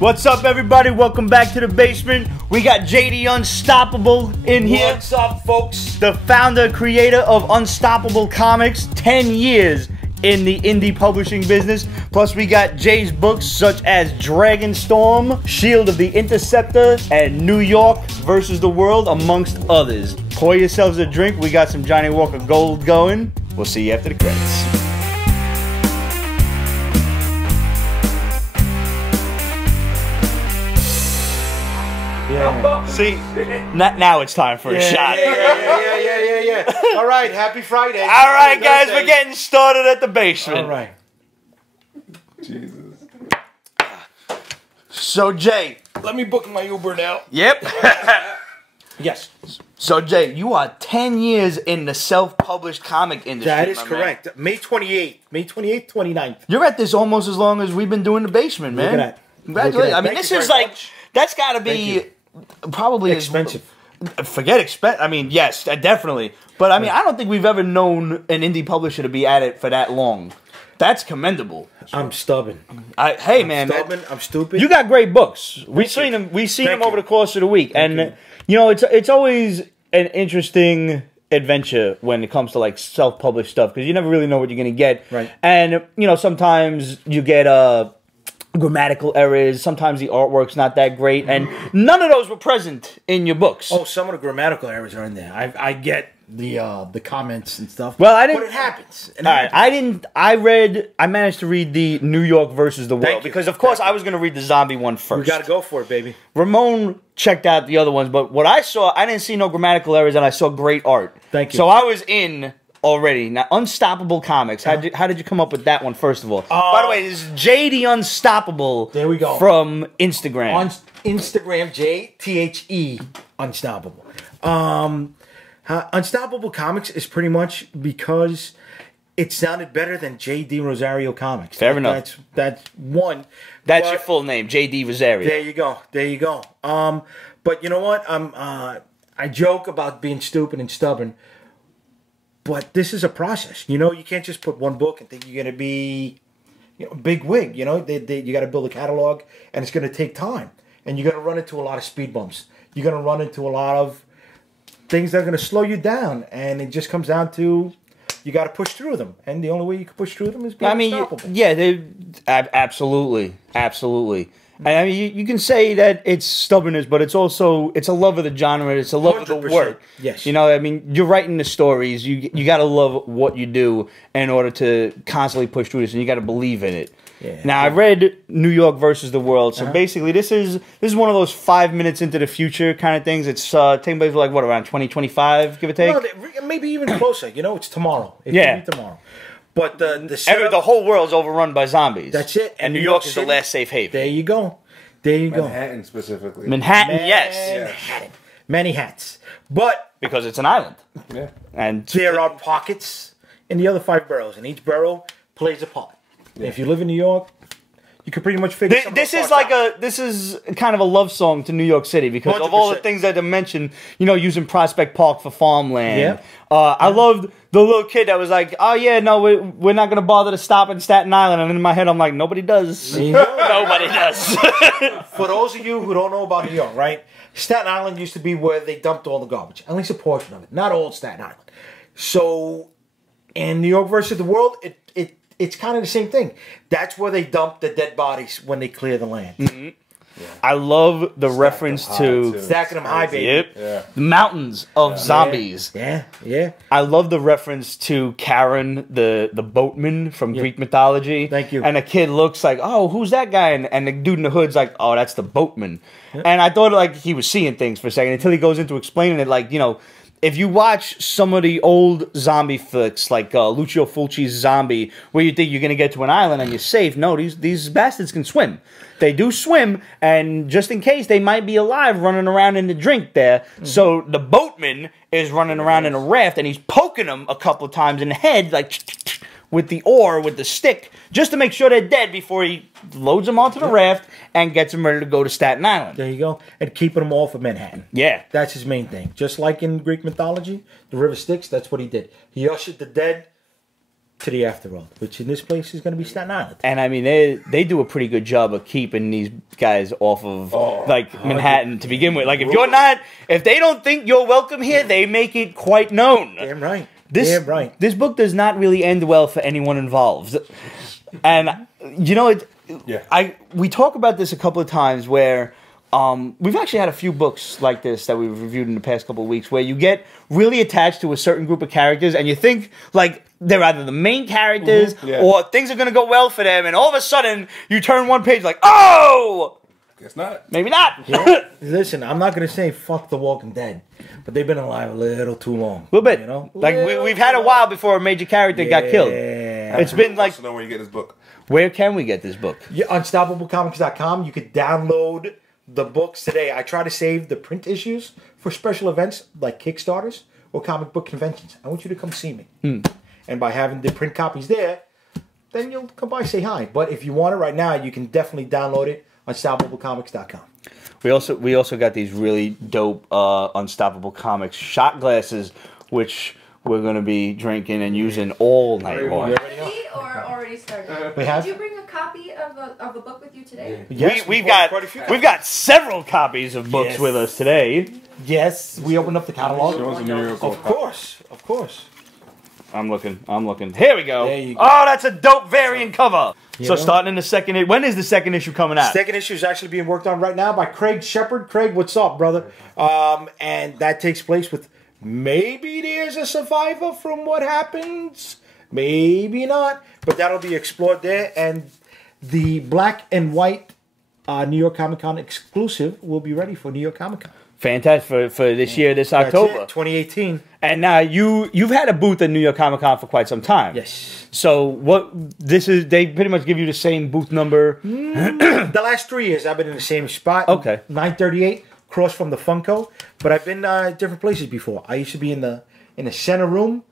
What's up, everybody? Welcome back to the basement. We got JD Unstoppable in here. What's up, folks? The founder, creator of Unstoppable Comics, 10 years in the indie publishing business. Plus, we got Jay's books such as Dragonstorm, Shield of the Interceptor, and New York versus the World, amongst others. Pour yourselves a drink. We got some Johnny Walker Gold going. We'll see you after the credits. Yeah. See, now it's time for a shot. Yeah. All right, happy Friday. All right, guys, we're getting started at the basement. All right. Jesus. So, Jay. Let me book my Uber now. Yep. Yes. So, Jay, you are 10 years in the self-published comic industry. That is my correct. man. May 28th, 29th. You're at this almost as long as we've been doing the basement, man. Look at that. Congratulations. I mean, Thank this you is very like, much. that's got to be probably Expensive. Forget expensive. I mean, yes, definitely. But I mean, I don't think we've ever known an indie publisher to be at it for that long. That's commendable. I'm stubborn. Hey, man. Stubborn. I'm stupid. You got great books. We've seen them. We've seen them over the course of the week, and you know, it's always an interesting adventure when it comes to like self-published stuff because you never really know what you're gonna get. Right. And you know, sometimes you get grammatical errors. Sometimes the artwork's not that great, and none of those were present in your books. Oh, some of the grammatical errors are in there. I get the comments and stuff. Well, I didn't. But it happens. All right, I didn't. I managed to read the New York versus the World because, of course, I was going to read the zombie one first. We got to go for it, baby. Ramon checked out the other ones, but what I saw, I didn't see no grammatical errors, and I saw great art. Thank you. So I was in already. Now, Unstoppable Comics. How did you come up with that one, first of all? By the way, this is JD Unstoppable. There we go. From Instagram. On Instagram, JTHE Unstoppable. Unstoppable Comics is pretty much because it sounded better than J.D. Rosario Comics. Fair enough. That's one. That's your full name, J.D. Rosario. There you go. But you know what? I joke about being stupid and stubborn, but this is a process. You know, you can't just put one book and think you're going to be, you know, big wig. You know, you got to build a catalog, and it's going to take time, and you're going to run into a lot of speed bumps. You're going to run into a lot of things that are going to slow you down, and it just comes down to you got to push through them, and the only way you can push through them is being unstoppable. Yeah, absolutely. And I mean, you can say that it's stubbornness, but it's also a love of the genre. It's a love of the 100%. work. Yes. You know, I mean, you're writing the stories. You got to love what you do in order to constantly push through this, and you got to believe in it. Yeah. Now, I read New York versus the World, so basically this is one of those 5 minutes into the future kind of things. It's taking place like what, around 2025, give or take. No, maybe even closer. You know, it's tomorrow. It could be tomorrow. But the whole world's overrun by zombies. That's it. And New York is the last safe haven. There you go. Manhattan specifically. Manhattan, yes. Manhattan. Many hats. But because it's an island. Yeah. And there are pockets in the other 5 boroughs, and each borough plays a part. Yeah. If you live in New York, you can pretty much figure this is kind of a love song to New York City because 100%. of all the things that I mentioned, you know, using Prospect Park for farmland. Yeah. I loved the little kid that was like, oh yeah, no, we're not going to bother to stop in Staten Island. And in my head, I'm like, nobody does. Nobody does. For those of you who don't know about New York, right? Staten Island used to be where they dumped all the garbage. At least a portion of it. Not all Staten Island. So, in New York versus the World, it's kind of the same thing. That's where they dump the dead bodies when they clear the land. Mm-hmm. Yeah. I love the reference to stacking them high, baby. Yep. Yeah. The mountains of zombies. Yeah. I love the reference to Karen, the boatman from Greek mythology. Thank you. And a kid looks like, oh, who's that guy? And the dude in the hood's like, oh, that's the boatman. Yeah. And I thought like he was seeing things for a second until he goes into explaining it like, you know, if you watch some of the old zombie flicks, like Lucio Fulci's Zombie, where you think you're going to get to an island and you're safe, no, these bastards can swim. They do swim, and just in case, they might be alive running around in the drink there. Mm-hmm. So the boatman is running around in a raft, and he's poking them a couple of times in the head, like with the oar, with the stick, just to make sure they're dead before he loads them onto the raft and gets them ready to go to Staten Island. There you go. And keeping them off of Manhattan. Yeah. That's his main thing. Just like in Greek mythology, the river Styx, that's what he did. He ushered the dead to the afterworld, which in this place is going to be Staten Island. And I mean, they do a pretty good job of keeping these guys off of Manhattan to begin with. Like if they don't think you're welcome here, they make it quite known. Damn right. Damn right. This book does not really end well for anyone involved. And you know, we talk about this a couple of times where we've actually had a few books like this that we've reviewed in the past couple of weeks where you get really attached to a certain group of characters and you think like they're either the main characters or things are going to go well for them, and all of a sudden you turn one page like, oh! Guess not. Maybe not. Yeah. Listen, I'm not going to say fuck The Walking Dead, but they've been alive a little too long. A little bit. You know? Like we've had a while before a major character got killed. It's been like... I know where you get this book. Where can we get this book? Yeah, UnstoppableComics.com. You could download the books today. I try to save the print issues for special events like Kickstarters or comic book conventions. I want you to come see me. And by having the print copies there, then you'll come by, say hi. But if you want it right now, you can definitely download it on UnstoppableComics.com. We also got these really dope Unstoppable Comics shot glasses, which we're going to be drinking and using all night long. Or already started? We have. Did you bring a copy of a book with you today? Yes, we've got several copies of books with us today. Yes, we opened up the catalog. Of course. I'm looking. Here we go. There you go. Oh, that's a dope variant cover. So starting in the second... When is the second issue coming out? Second issue is actually being worked on right now by Craig Shepard. Craig, what's up, brother? And that takes place with maybe there's a survivor from what happens. Maybe not. But that'll be explored there. And the black and white New York Comic Con exclusive will be ready for New York Comic Con. Fantastic for this year, this October. That's it, 2018. And now you've had a booth at New York Comic Con for quite some time. Yes. So they pretty much give you the same booth number. The last 3 years I've been in the same spot. Okay. 938, across from the Funko. But I've been different places before. I used to be in the center room.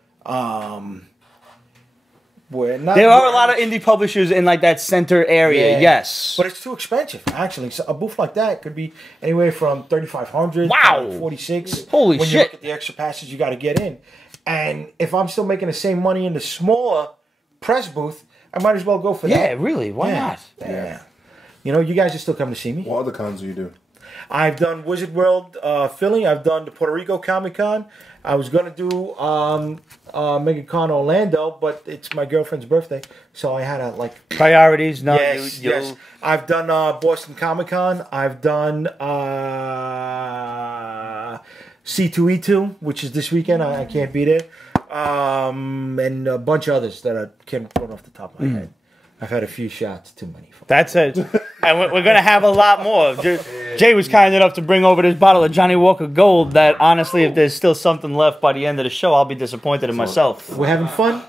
There are a lot of indie publishers in like that center area, yes. But it's too expensive, actually. So a booth like that could be anywhere from $3,500 to $46,000. Holy when shit. you look at the extra passes you got to get in. And if I'm still making the same money in the smaller press booth, I might as well go for that. Yeah, really. Why not? Yeah. You know, you guys are still coming to see me. What other cons do you do? I've done Wizard World Philly. I've done the Puerto Rico Comic Con. I was going to do MegaCon Orlando, but it's my girlfriend's birthday, so I had to, like... Priorities? No, yes. I've done Boston Comic Con. I've done C2E2, which is this weekend. I can't be there. And a bunch of others that I can't put off the top of my head. I've had a few shots, too many. That's it. And we're going to have a lot more. Jay was kind enough to bring over this bottle of Johnny Walker Gold that, honestly, if there's still something left by the end of the show, I'll be disappointed in myself. We're having fun.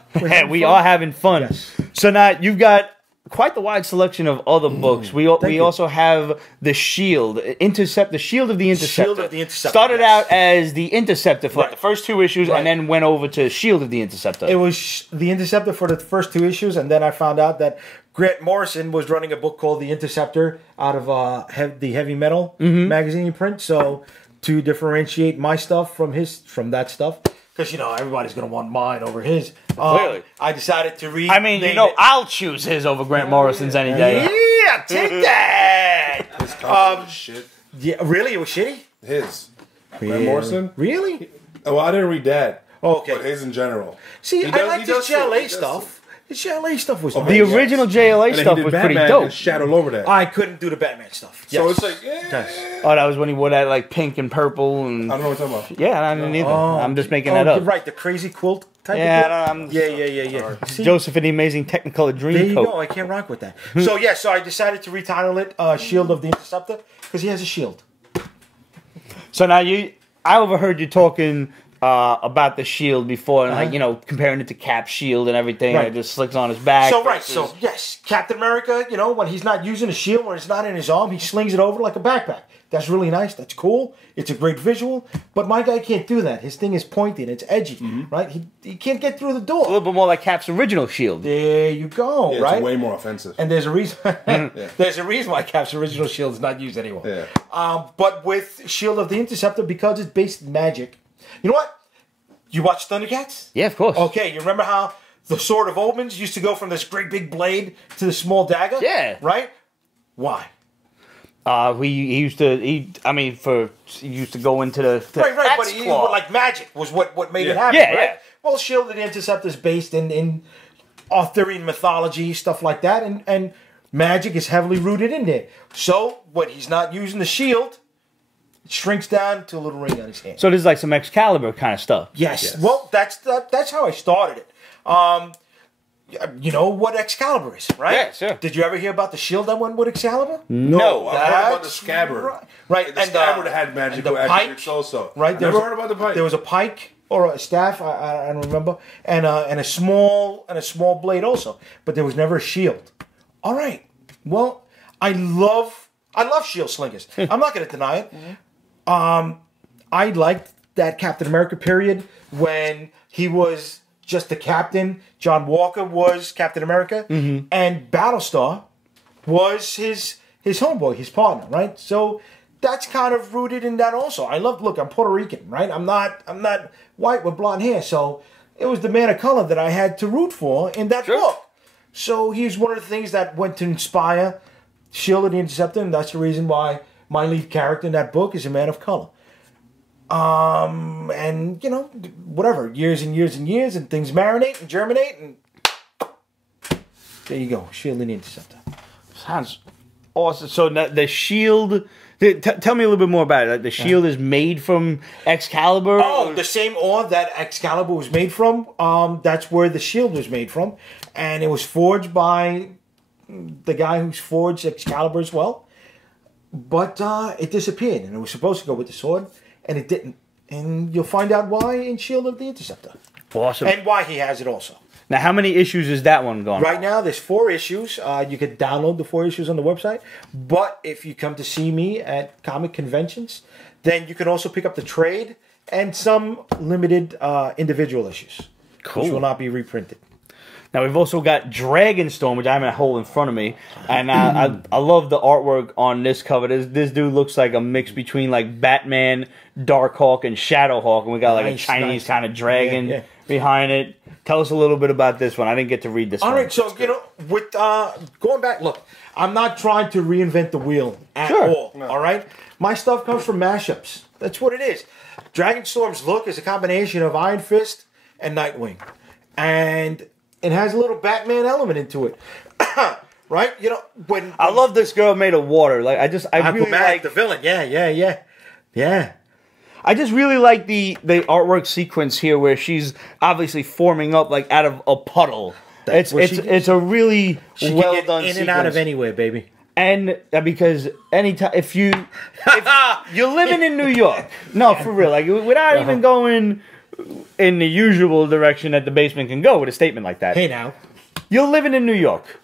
We are having fun. Yes. So now you've got quite the wide selection of other books. We also have the Shield, the Shield of the Interceptor. Shield of the Interceptor. Started out as the Interceptor for the first 2 issues, and then went over to Shield of the Interceptor. It was the Interceptor for the first 2 issues, and then I found out that Grant Morrison was running a book called The Interceptor out of the Heavy Metal magazine print. So to differentiate my stuff from that stuff. Because, you know, everybody's going to want mine over his. Clearly. I decided to read... I mean, you know, I'll choose his over Grant Morrison's any day. Yeah, take that! His comic was shit. Yeah, really? It was shitty? His. Grant Morrison? Really? Oh, I didn't read that. Oh, okay. But his in general. See, I like this JLA stuff. The JLA stuff was The original JLA stuff was pretty dope. Shadow over that. I couldn't do the Batman stuff. So Yes. it's like, yeah. Oh, that was when he wore that like pink and purple and... I don't know what you're talking about. Yeah, I didn't either. I'm just making that up. You're right, the crazy quilt type Yeah, of quilt. Yeah. See? Joseph and the Amazing Technicolor Dream There you Coat. go. I can't rock with that. So I decided to retitle it Shield of the Interceptor because he has a shield. So now I overheard you talking about the shield before, and like, you know, comparing it to Cap's shield and everything. Right. It just slicks on his back. So yes, Captain America, you know, when he's not using a shield, when it's not in his arm, he slings it over like a backpack. That's really nice. That's cool. It's a great visual. But my guy can't do that. His thing is pointed. It's edgy, right? He can't get through the A door. little bit more like Cap's original shield. There you go, Yeah, right? it's way more offensive. And there's a reason. There's a reason why Cap's original shield is not used anymore. Yeah. But with Shield of the Interceptor, because it's based in magic, you know what? You watch Thundercats? Yeah, of course. Okay, you remember how the Sword of Omens used to go from this great big blade to the small dagger. Yeah. Right? Why? He used to go into the Right, but X claw. like magic was what made it happen, Yeah, right? yeah. Well, Shield of the Interceptor is based in Arthurian mythology, stuff like that, and magic is heavily rooted in there. So, when he's not using the shield, it shrinks down to a little ring on his hand. So this is like some Excalibur kind of stuff. Yes. Well, that's how I started it. You know what Excalibur is, right? Yeah, sure. Did you ever hear about the shield that went with Excalibur? No, I heard about the That's scabbard. Right. The scabbard had magical attributes also. Right. Never heard about the pike. There was a pike or a staff, I don't remember, and a small blade also, but there was never a shield. All right. Well, I love shield slingers. I'm not going to deny it. I liked that Captain America period when he was just the captain. John Walker was Captain America, and Battlestar was his homeboy, his partner, right? So that's kind of rooted in that also. Look, I'm Puerto Rican, right? I'm not white with blonde hair, so it was the man of color that I had to root for in that book. So he's one of the things that went to inspire Shield of the Interceptor, and that's the reason why my lead character in that book is a man of color. And, you know, whatever, years and years and years, and things marinate and germinate, and there you go, Shield of the Interceptor. Sounds awesome. So the shield... Tell me a little bit more about it. Like the shield is made from Excalibur? Oh, the same ore that Excalibur was made from. That's where the shield was made from. And it was forged by the guy who's forged Excalibur as well. But it disappeared. And it was supposed to go with the sword. And it didn't. And you'll find out why in Shield of the Interceptor. Awesome. And why he has it also. Now, how many issues is that one going? Right now, there's 4 issues. You can download the 4 issues on the website. But if you come to see me at comic conventions, then you can also pick up the trade and some limited individual issues. Cool. Which will not be reprinted. Now, we've also got Dragonstorm, which I have a whole in front of me. And I love the artwork on this cover. This dude looks like a mix between like Batman, Darkhawk, and Shadowhawk. And we got like a Chinese kind of dragon behind it. Tell us a little bit about this one. I didn't get to read this one. All right, so, you know, with going back, look, I'm not trying to reinvent the wheel at all, all right? My stuff comes from mashups. That's what it is. Dragonstorm's look is a combination of Iron Fist and Nightwing. And it has a little Batman element into it. Right? You know, when I love this girl made of water. Like I really like the villain. Yeah. I just really like the artwork sequence here where she's obviously forming up like out of a puddle. It's a really well done sequence. In and out of anywhere, baby. And because anytime if you're living in New York, no, for real, like without even going in the usual direction that the basement can go with a statement like that. Hey now, you're living in New York.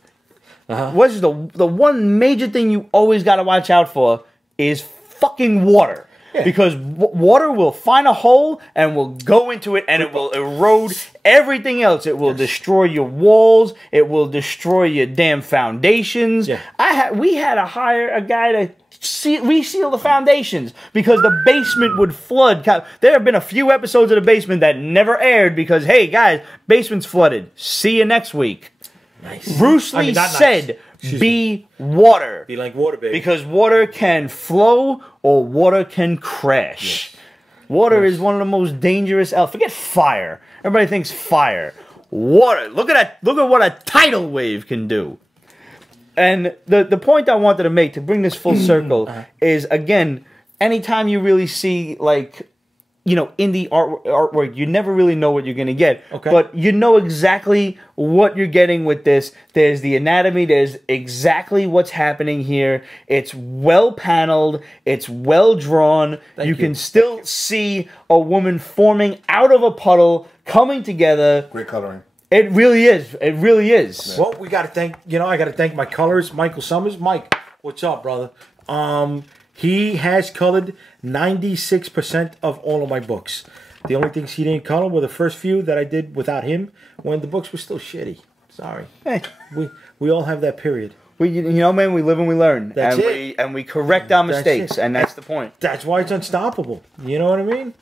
What's the one major thing you always got to watch out for is fucking water. Yeah. Because water will find a hole and will go into it and it will erode everything else. It will destroy your walls. It will destroy your damn foundations. Yeah. We had to hire a guy to reseal the foundations because the basement would flood. There have been a few episodes of The Basement that never aired because, hey, guys, basement's flooded. See you next week. Nice. Bruce Lee said... Be water. Be like water, baby. Because water can flow or water can crash. Yes. Water is one of the most dangerous elements. Forget fire. Everybody thinks fire. Water. Look at that. Look at what a tidal wave can do. And the point I wanted to make to bring this full circle is, again, anytime you really see, like, you know, indie artwork, you never really know what you're going to get. Okay. But you know exactly what you're getting with this. There's the anatomy. There's exactly what's happening here. It's well paneled. It's well drawn. You can still see a woman forming out of a puddle, coming together. Great coloring. It really is. It really is. Well, we got to thank, I got to thank my colorist, Michael Summers. Mike, what's up, brother? He has colored 96% of all of my books. The only things he didn't color were the first few that I did without him when the books were still shitty. Sorry. Hey. We all have that period. You know, man, we live and we learn. That's it. And we correct our mistakes, and that's the point. That's why it's unstoppable. You know what I mean?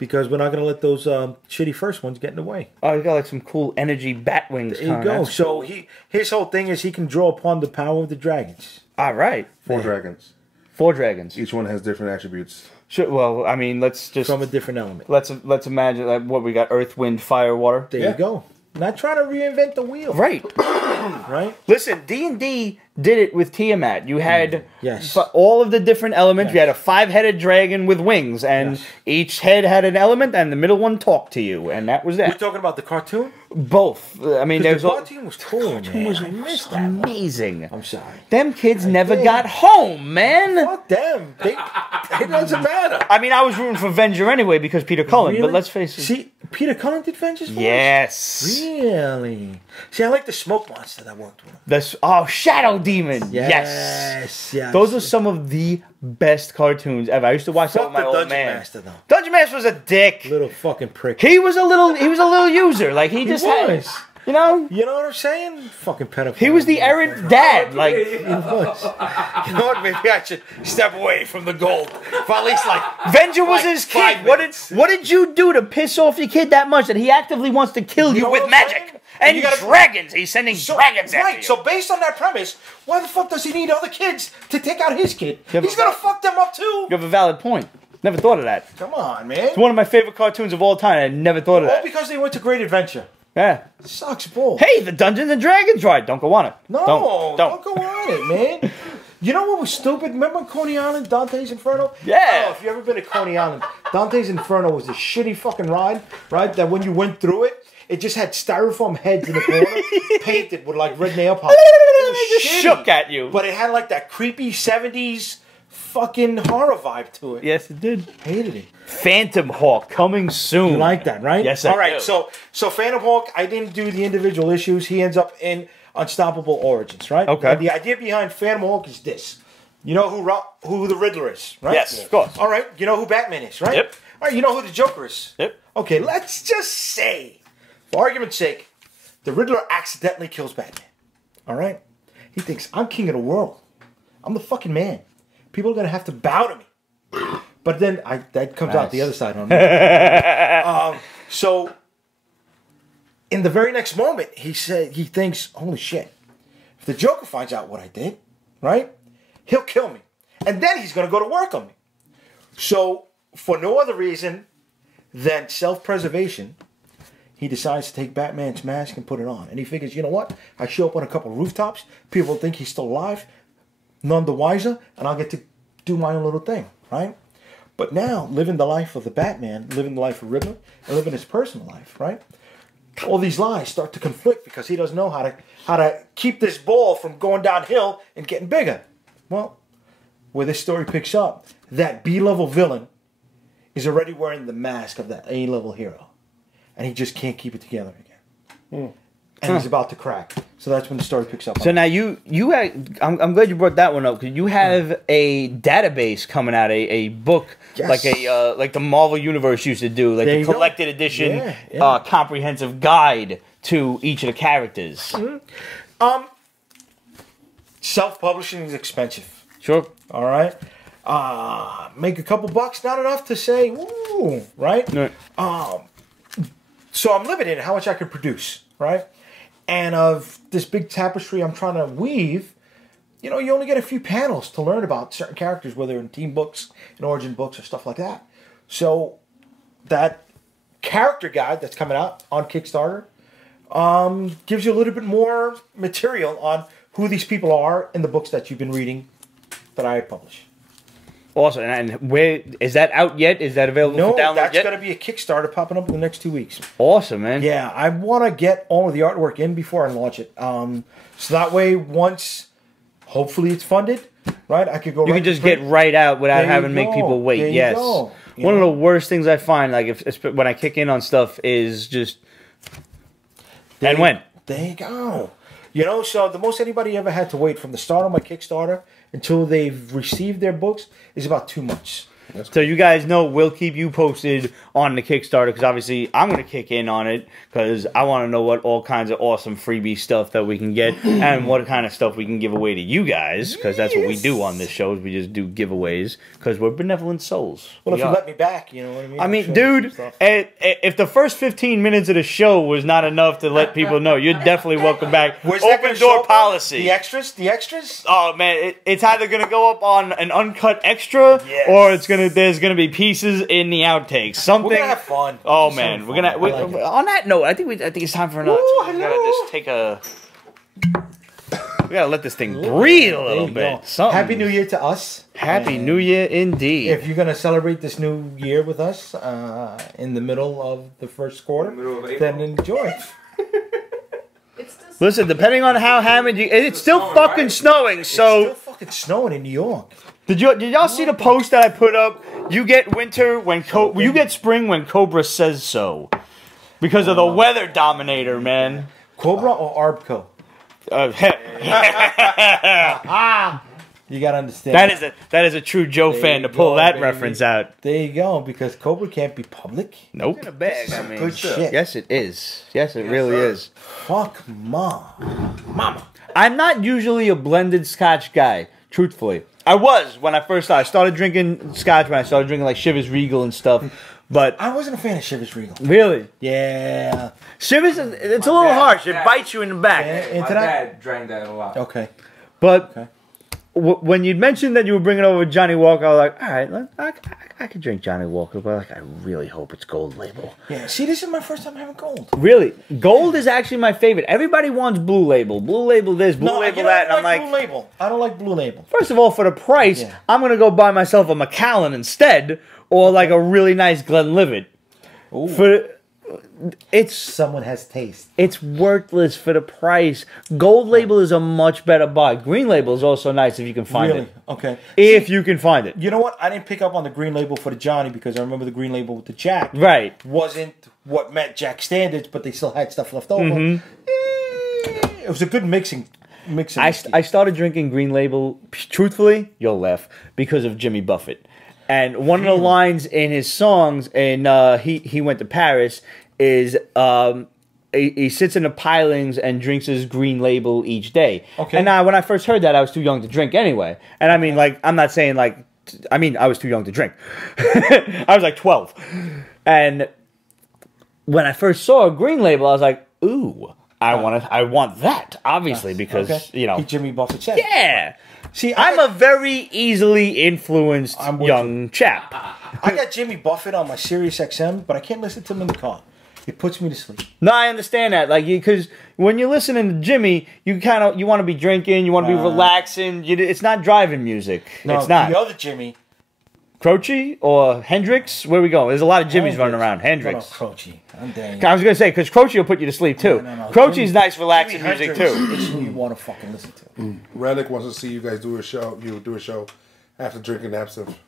because we're not going to let those shitty first ones get in the way. Oh, you got like some cool energy bat wings. There you go. So his whole thing is he can draw upon the power of the dragons. All right. 4 dragons. 4 dragons. Each one has different attributes. Sure, well, I mean, let's just From a different element. let's imagine like what we got: earth, wind, fire, water. There you go. Not trying to reinvent the wheel. Right. Right? Listen, D&D did it with Tiamat. You had Yes. all of the different elements. Yes. You had a 5-headed dragon with wings, and Yes. each head had an element, and the middle one talked to you, and that was We're it. talking about the cartoon? Both. I mean, The there's all. cartoon was cool, man. was I missed that. amazing. I'm sorry. Them kids never did. got home, man. Fuck them. It doesn't matter. I mean, I was rooting for Venger anyway because Peter Cullen, but Really? let's face it. See, Peter Cullen did Vengeance for us? Yes. Really? See, I like the smoke monster that worked with him. Shadow Demon. Yes. Yes. Those are some of the best cartoons ever. I used to watch that Fuck with my the old Dungeon man. Master, though. Dungeon Master was a dick. Little fucking prick. He was a little user. Like he just had, was. you know. You know what I'm saying? Fucking pedophile. He was the errant dad. Like He was. You know what? Maybe I should step away from the gold. For at least like Venger was like his 5 kid. What minutes. did you do to piss off your kid that much that he actively wants to kill you know with what I'm magic saying? and You gotta- dragons? He's sending dragons after right. you. So based on that premise, why the fuck does he need other kids to take out his kid? Yeah, He's but- gonna fuck them up too. You have a valid point. Never thought of that. Come on, man. It's one of my favorite cartoons of all time. I never thought of All that. because they went to Great Adventure. Yeah. Sucks bull. Hey, the Dungeons and Dragons ride. Don't go on it. No, Don't. don't go on it, man. You know what was stupid? Remember Coney Island, Dante's Inferno? Yeah. Oh, if you ever been to Coney Island, Dante's Inferno was a shitty fucking ride, right? That when you went through it, it just had styrofoam heads in the corner, painted with like red nail polish. It was Just shitty, shook at you. but it had like that creepy 70s fucking horror vibe to it. Yes, it did. Hated it. Phantomhawk coming soon. You like that, right? Yes, I All right, do. so Phantomhawk, I didn't do the individual issues. He ends up in Unstoppable Origins, right? Okay. And the idea behind Phantomhawk is this. You know who the Riddler is, right? Yes, of course. All right, you know who Batman is, right? Yep. All right, you know who the Joker is. Yep. Okay, let's just say, for argument's sake, the Riddler accidentally kills Batman. All right? He thinks, I'm king of the world. I'm the fucking man. People are going to have to bow to me. But then that comes out the other side on me. So, in the very next moment, he thinks, holy shit, if the Joker finds out what I did, right, he'll kill me. And then he's going to go to work on me. So, for no other reason than self-preservation, he decides to take Batman's mask and put it on. And he figures, you know what? I show up on a couple rooftops, people think he's still alive, none the wiser, and I'll get to do my own little thing, right? But now, living the life of the Batman, living the life of Riddler, and living his personal life, right? All these lies start to conflict because he doesn't know how to keep this ball from going downhill and getting bigger. Well, where this story picks up, that B-level villain is already wearing the mask of that A-level hero. And he just can't keep it together again. And he's about to crack. So that's when the story picks up. So now you had, I'm glad you brought that one up because you have a database coming out, a book Yes. like the Marvel Universe used to do, like There the you go. collected edition, Yeah. comprehensive guide to each of the characters. Self-publishing is expensive. Sure. All right? Make a couple bucks, not enough to say, ooh, right? Right. So I'm limited in how much I can produce, right? And of this big tapestry I'm trying to weave, you know, you only get a few panels to learn about certain characters, whether in team books, in origin books, or stuff like that. So that character guide that's coming out on Kickstarter gives you a little bit more material on who these people are in the books that you've been reading that I publish. Awesome. And where is that out yet? Is that available No, for download that's yet? going to be a Kickstarter popping up in the next 2 weeks. Awesome, man. Yeah, I want to get all of the artwork in before I launch it. So that way, once, hopefully it's funded, right, I could go You right can just to print. get right out without There you having to make go. people wait. There you Yes. go. You One of know? the worst things I find, like if when I kick in on stuff, is just There and you- when. There you go. You know, so the most anybody ever had to wait from the start of my Kickstarter until they've received their books is about 2 months. So you guys know we'll keep you posted on the Kickstarter because obviously I'm going to kick in on it because I want to know what all kinds of awesome freebie stuff that we can get and what kind of stuff we can give away to you guys because that's what we do on this show is we just do giveaways because we're benevolent souls. Well, if you let me back, you know what I mean? I mean, dude, if the first 15 minutes of the show was not enough to let people know, you're definitely welcome back. Where's that Open door policy. The extras? The extras? Oh man, it's either gonna go up on an uncut extra, or there's gonna be pieces in the outtakes. Something. We're gonna have fun. Oh man, we're gonna. On that note, I think it's time for another. We gotta just take a. We gotta let this thing breathe a little bit. Happy New Year to us. Happy New Year indeed. If you're gonna celebrate this new year with us in the middle of the first quarter, then enjoy. Listen, depending on how hammered you, it's still fucking snowing. So it's still fucking snowing in New York. Did y'all see the post that I put up? You get winter when you get spring when Cobra says so, because of the weather dominator, man. Cobra or Arbco? You gotta understand. That is a true Joe fan to pull that reference out. There you go, because Cobra can't be public. Nope. In a bag, I mean. Good shit. Yes, it is. Yes, it really is. Fuck mama. I'm not usually a blended Scotch guy, truthfully. I was when I first started. I started drinking Scotch when I started drinking like Chivas Regal and stuff. But I wasn't a fan of Chivas Regal. Really? Yeah. Chivas, it's a little harsh. It bites you in the back. My dad drank that a lot. Okay. But when you mentioned that you were bringing over Johnny Walker, I was like, all right, I could drink Johnny Walker, but like, I really hope it's Gold Label. Yeah. See, this is my first time having Gold. Really? Gold is actually my favorite. Everybody wants Blue Label. Blue Label this, Blue Label that. And I'm like, Blue Label. I don't like Blue Label. First of all, for the price, I'm going to go buy myself a Macallan instead, or like a really nice Glenlivet. Ooh. It's someone has taste. It's worthless for the price. Gold Label is a much better buy. Green Label is also nice if you can find it. Okay. If you can find it. You know what? I didn't pick up on the Green Label for the Johnny because I remember the Green Label with the Jack. Right. Wasn't what met Jack standards, but they still had stuff left over. It was a good mixing. I started drinking Green Label, truthfully, you'll laugh, because of Jimmy Buffett. And one of the lines in his songs, and he went to Paris, is he sits in the pilings and drinks his Green Label each day. Okay. And now, when I first heard that, I was too young to drink anyway. And I mean, like, I'm not saying like, I mean, I was too young to drink. I was like 12. And when I first saw a Green Label, I was like, ooh, I want that, obviously, because you know, Jimmy Buffett said. Yeah. See, I'm a very easily influenced young chap. I got Jimmy Buffett on my Sirius XM, but I can't listen to him in the car. It puts me to sleep. No, I understand that. Like, because when you're listening to Jimmy, you want to be drinking, you want to be relaxing. It's not driving music. No, it's not. The other Jimmy. Croce or Hendrix? Where we go? There's a lot of Jimmys running around. Hendrix. No, Croce. I'm dang. I was going to say, because Croce will put you to sleep, too. No. Croce's nice, relaxing music, too. It's who you want to fucking listen to. Relic wants to see you guys do a show. You do a show after drinking absinthe.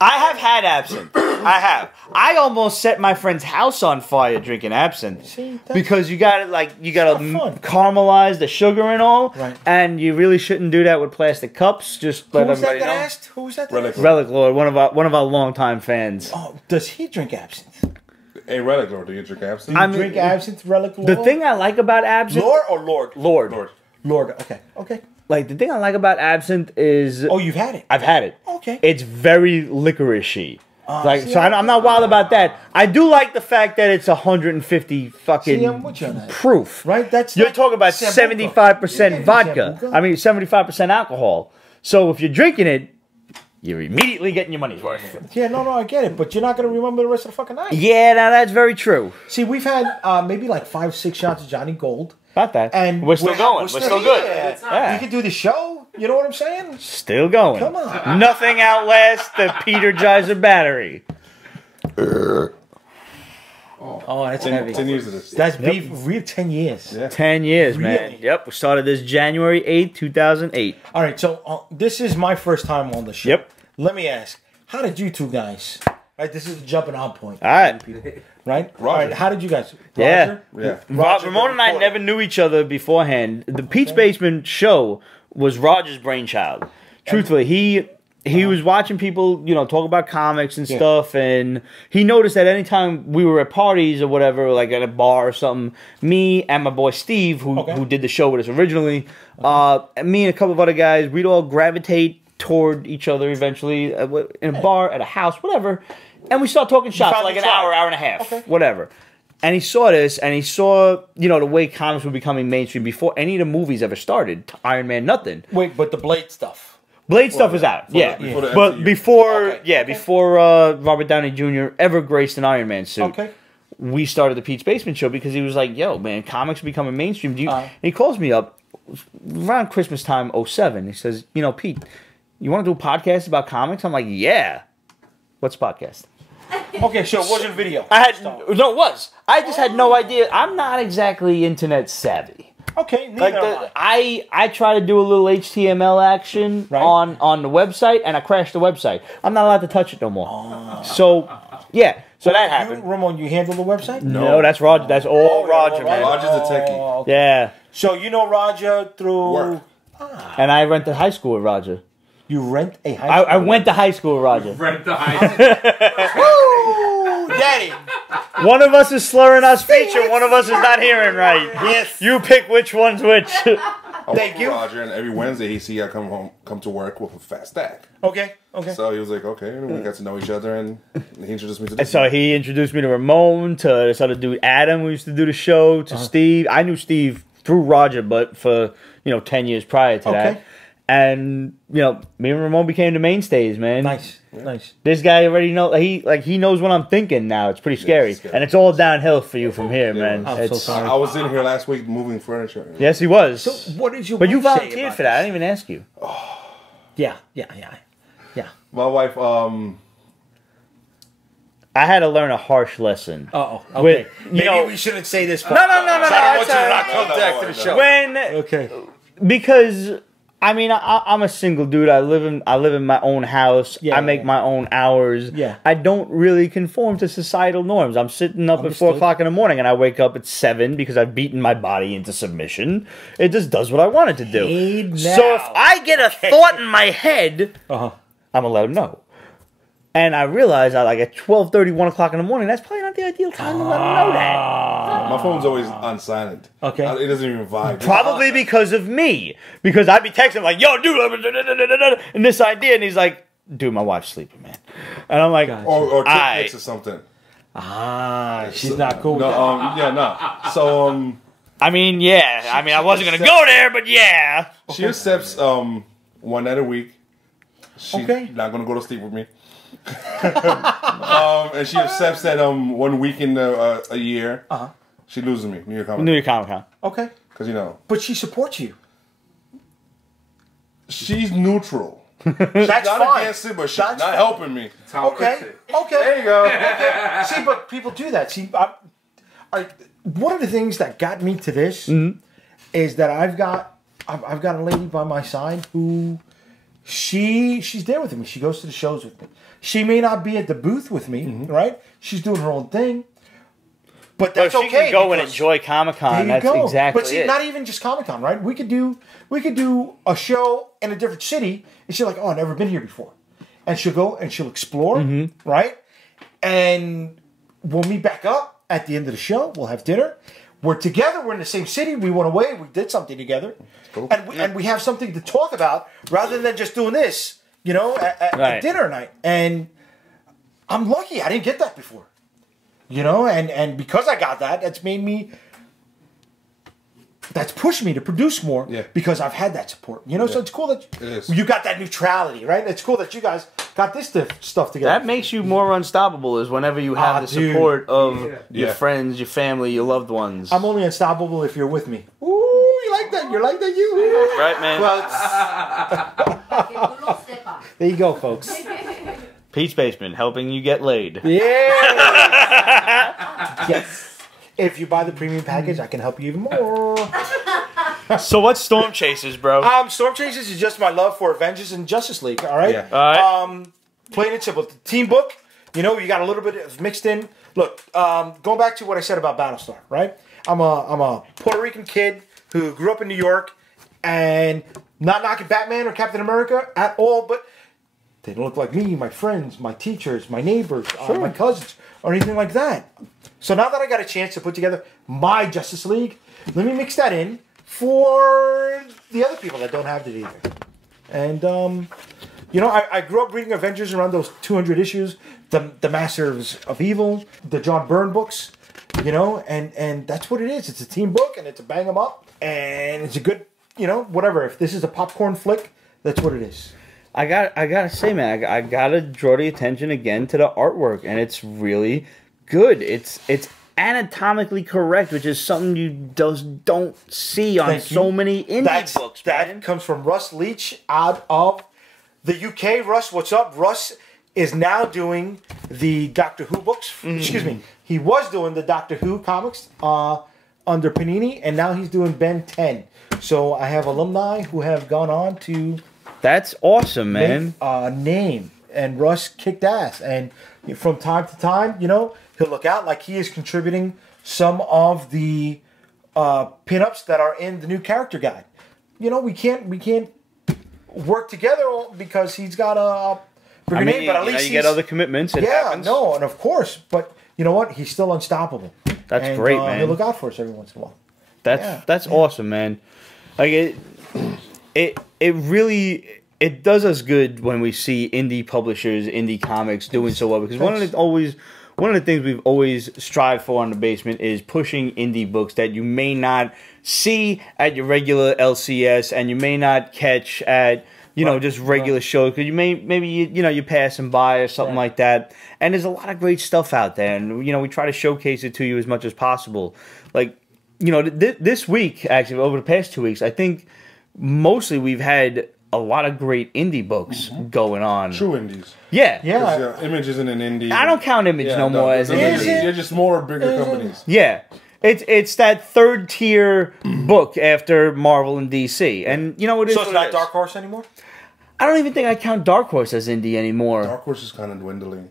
I have had absinthe. I have. I almost set my friend's house on fire drinking absinthe. See, because you got to caramelize the sugar and all, right. And you really shouldn't do that with plastic cups. Just let everybody know. Who was that? Relic Lord, one of our longtime fans. Oh, does he drink absinthe? Hey, Relic Lord, do you drink absinthe? Do you drink absinthe, Relic Lord? The thing I like about absinthe, Lord or Lord? Lord. Lord. Okay. Like, the thing I like about absinthe is... Oh, you've had it? I've had it. Okay. It's very licoricey. I'm not wild about that. I do like the fact that it's 150 fucking proof. Right? You're talking about 75% vodka. I mean, 75% alcohol. So if you're drinking it, you're immediately getting your money's worth. Yeah, no, I get it. But you're not going to remember the rest of the fucking night. Yeah, now that's very true. See, we've had maybe like 5-6 shots of Johnny Gold. About that. And we're still going. We're still good. Yeah. You can do the show. You know what I'm saying? Still going. Come on. Nothing outlasts the Peter Geyser battery. Oh, that's heavy. 10 years of this. That's beef. Real 10 years. Yeah. 10 years, man. Yep. We started this January 8th, 2008. All right. So this is my first time on the show. Yep. Let me ask, how did you two guys... Right, this is the jumping on point. All right. Right? All right, how did you guys... Roger? Yeah. Ramon and I never knew each other beforehand. The Pete's Basement show was Roger's brainchild. Truthfully, he was watching people, talk about comics and stuff, and he noticed that anytime we were at parties or whatever, like at a bar or something, me and my boy Steve, who did the show with us originally, me and a couple of other guys, we'd all gravitate toward each other eventually in a bar, at a house, whatever, and we start talking shop for like an hour and a half, whatever. And he saw this, and he saw, the way comics were becoming mainstream before any of the movies ever started. Iron Man, nothing. Wait, but the Blade stuff. Blade stuff is out, but before Robert Downey Jr. ever graced an Iron Man suit, we started the Pete's Basement Show because he was like, "Yo, man, comics are becoming mainstream." And he calls me up around Christmas time, 2007. He says, "Pete, you want to do a podcast about comics?" I'm like, "Yeah." What's a podcast? Okay, so it wasn't video. It was. I just had no idea. I'm not exactly internet savvy. Okay, neither I try to do a little HTML action on the website, and I crashed the website. I'm not allowed to touch it no more. So that happened. Ramon, you handle the website? No, that's Roger. That's all Roger, man. Roger's a techie. Okay. Yeah. So you know Roger through work. And I went to high school with Roger. You rent a high school? I went to high school with Roger. Rent the high school. Woo! Daddy! One of us is slurring our speech and one of us is not hearing right. Yes. You pick which one's which. Thank you. Roger, and every Wednesday I come to work with a fat stack. Okay. So he was like, okay, and we got to know each other, and he introduced me to this. And so he introduced me to Ramon, to this other dude, Adam, who used to do the show, to Steve. I knew Steve through Roger, but for, 10 years prior to that. And, me and Ramon became the mainstays, man. Nice. This guy already knows, he knows what I'm thinking now. It's pretty scary. And it's all downhill for you from here, man. I'm so sorry. I was in here last week moving furniture. Yes, he was. So what did you But you wife say volunteered about for that. I this? didn't even ask you. Yeah. My wife, I had to learn a harsh lesson. Uh-oh. Okay. Maybe we shouldn't say this. No. I come back to the show. Okay. Because I'm a single dude. I live in my own house. I make my own hours. Yeah. I don't really conform to societal norms. I'm sitting up at 4 o'clock in the morning and I wake up at 7 because I've beaten my body into submission. It just does what I want it to do. Hey, now. So if I get a thought in my head, I'm gonna let him know. And I realize at 12:30, 1 o'clock in the morning, that's probably not the ideal time to let him know that. my phone's always on silent. Okay. It doesn't even vibe. Probably because of me. Because I'd be texting like, yo, dude, and this idea. And he's like, dude, my wife's sleeping, man. And I'm like, or TikToks or something. She's not cool. No, So, I wasn't going to go there, but yeah. she accepts one night a week. She's Okay. not going to go to sleep with me. And she accepts that 1 week in a year, she loses me. New York Comic Con. Okay. Because, But she supports you. she's neutral. That's Not fine. against it, but she's That's not fine. helping me. Okay. There you go. Okay. See, but people do that. See, one of the things that got me to this is that I've got a lady by my side who she's there with me. She goes to the shows with me. She may not be at the booth with me, right? She's doing her own thing. But that's she okay. can go and enjoy Comic-Con. That's exactly But see, it. not even just Comic-Con, right? We could do a show in a different city, and she's like, "Oh, I've never been here before," and she'll go and she'll explore, right? And we'll meet back up at the end of the show. We'll have dinner. We're together. We're in the same city. We went away. We did something together, cool. and we have something to talk about rather than just doing this, at dinner night. And I'm lucky. I didn't get that before. And because I got that, that's pushed me to produce more because I've had that support. So it's cool that you got that neutrality, right? It's cool that you guys got this stuff together. That makes you more unstoppable is whenever you have the support of your friends, your family, your loved ones. I'm only unstoppable if you're with me. Ooh, you like that? You like that? You right, man? Well, there you go, folks. Pete's Basement, helping you get laid. Yeah. Yes. If you buy the premium package, I can help you even more. So what's Stormchasers, bro? Stormchasers is just my love for Avengers and Justice League. All right. Yeah. All right. Plain and simple. The team book. You got a little bit of mixed in. Look, going back to what I said about Battlestar, right? I'm a Puerto Rican kid who grew up in New York, and not knocking Batman or Captain America at all, but They don't look like me, my friends, my teachers, my neighbors, my cousins, or anything like that. So now that I got a chance to put together my Justice League, let me mix that in for the other people that don't have it either. And, you know, I grew up reading Avengers around those 200 issues, the Masters of Evil, the John Byrne books, you know, and that's what it is. It's a team book, and it's a bang 'em up, and it's a good, you know, whatever. If this is a popcorn flick, that's what it is. I gotta say, man, I gotta draw the attention again to the artwork, and it's really good. It's anatomically correct, which is something you just don't see on so many indie books. That comes from Russ Leach out of the UK. Russ, what's up? Russ is now doing the Doctor Who books. Excuse me. He was doing the Doctor Who comics under Panini, and now he's doing Ben 10. So I have alumni who have gone on to... That's awesome, man. Name. And Russ kicked ass. And from time to time, you know, he'll look out like he is contributing some of the pinups that are in the new character guide. You know, we can't work together because he's got a bigger name, but at least you get other commitments. It happens. No, and of course, but you know what? He's still unstoppable. That's great, man. He'll look out for us every once in a while. That's awesome, man. Like it really does us good when we see indie publishers, indie comics doing so well, because one of the things we've always strived for on the basement is pushing indie books that you may not see at your regular LCS and you may not catch at just regular shows, because maybe you pass them by or something like that. And there's a lot of great stuff out there, and we try to showcase it to you as much as possible. Like this week, actually, over the past 2 weeks, I think mostly we've had a lot of great indie books going on. True indies. Yeah. Image isn't an indie. I don't count Image no more as an indie. They're just more bigger companies. Yeah. It's that third tier book after Marvel and DC. And it is. So it's not Dark Horse anymore? I don't even think I count Dark Horse as indie anymore. Dark Horse is kind of dwindling.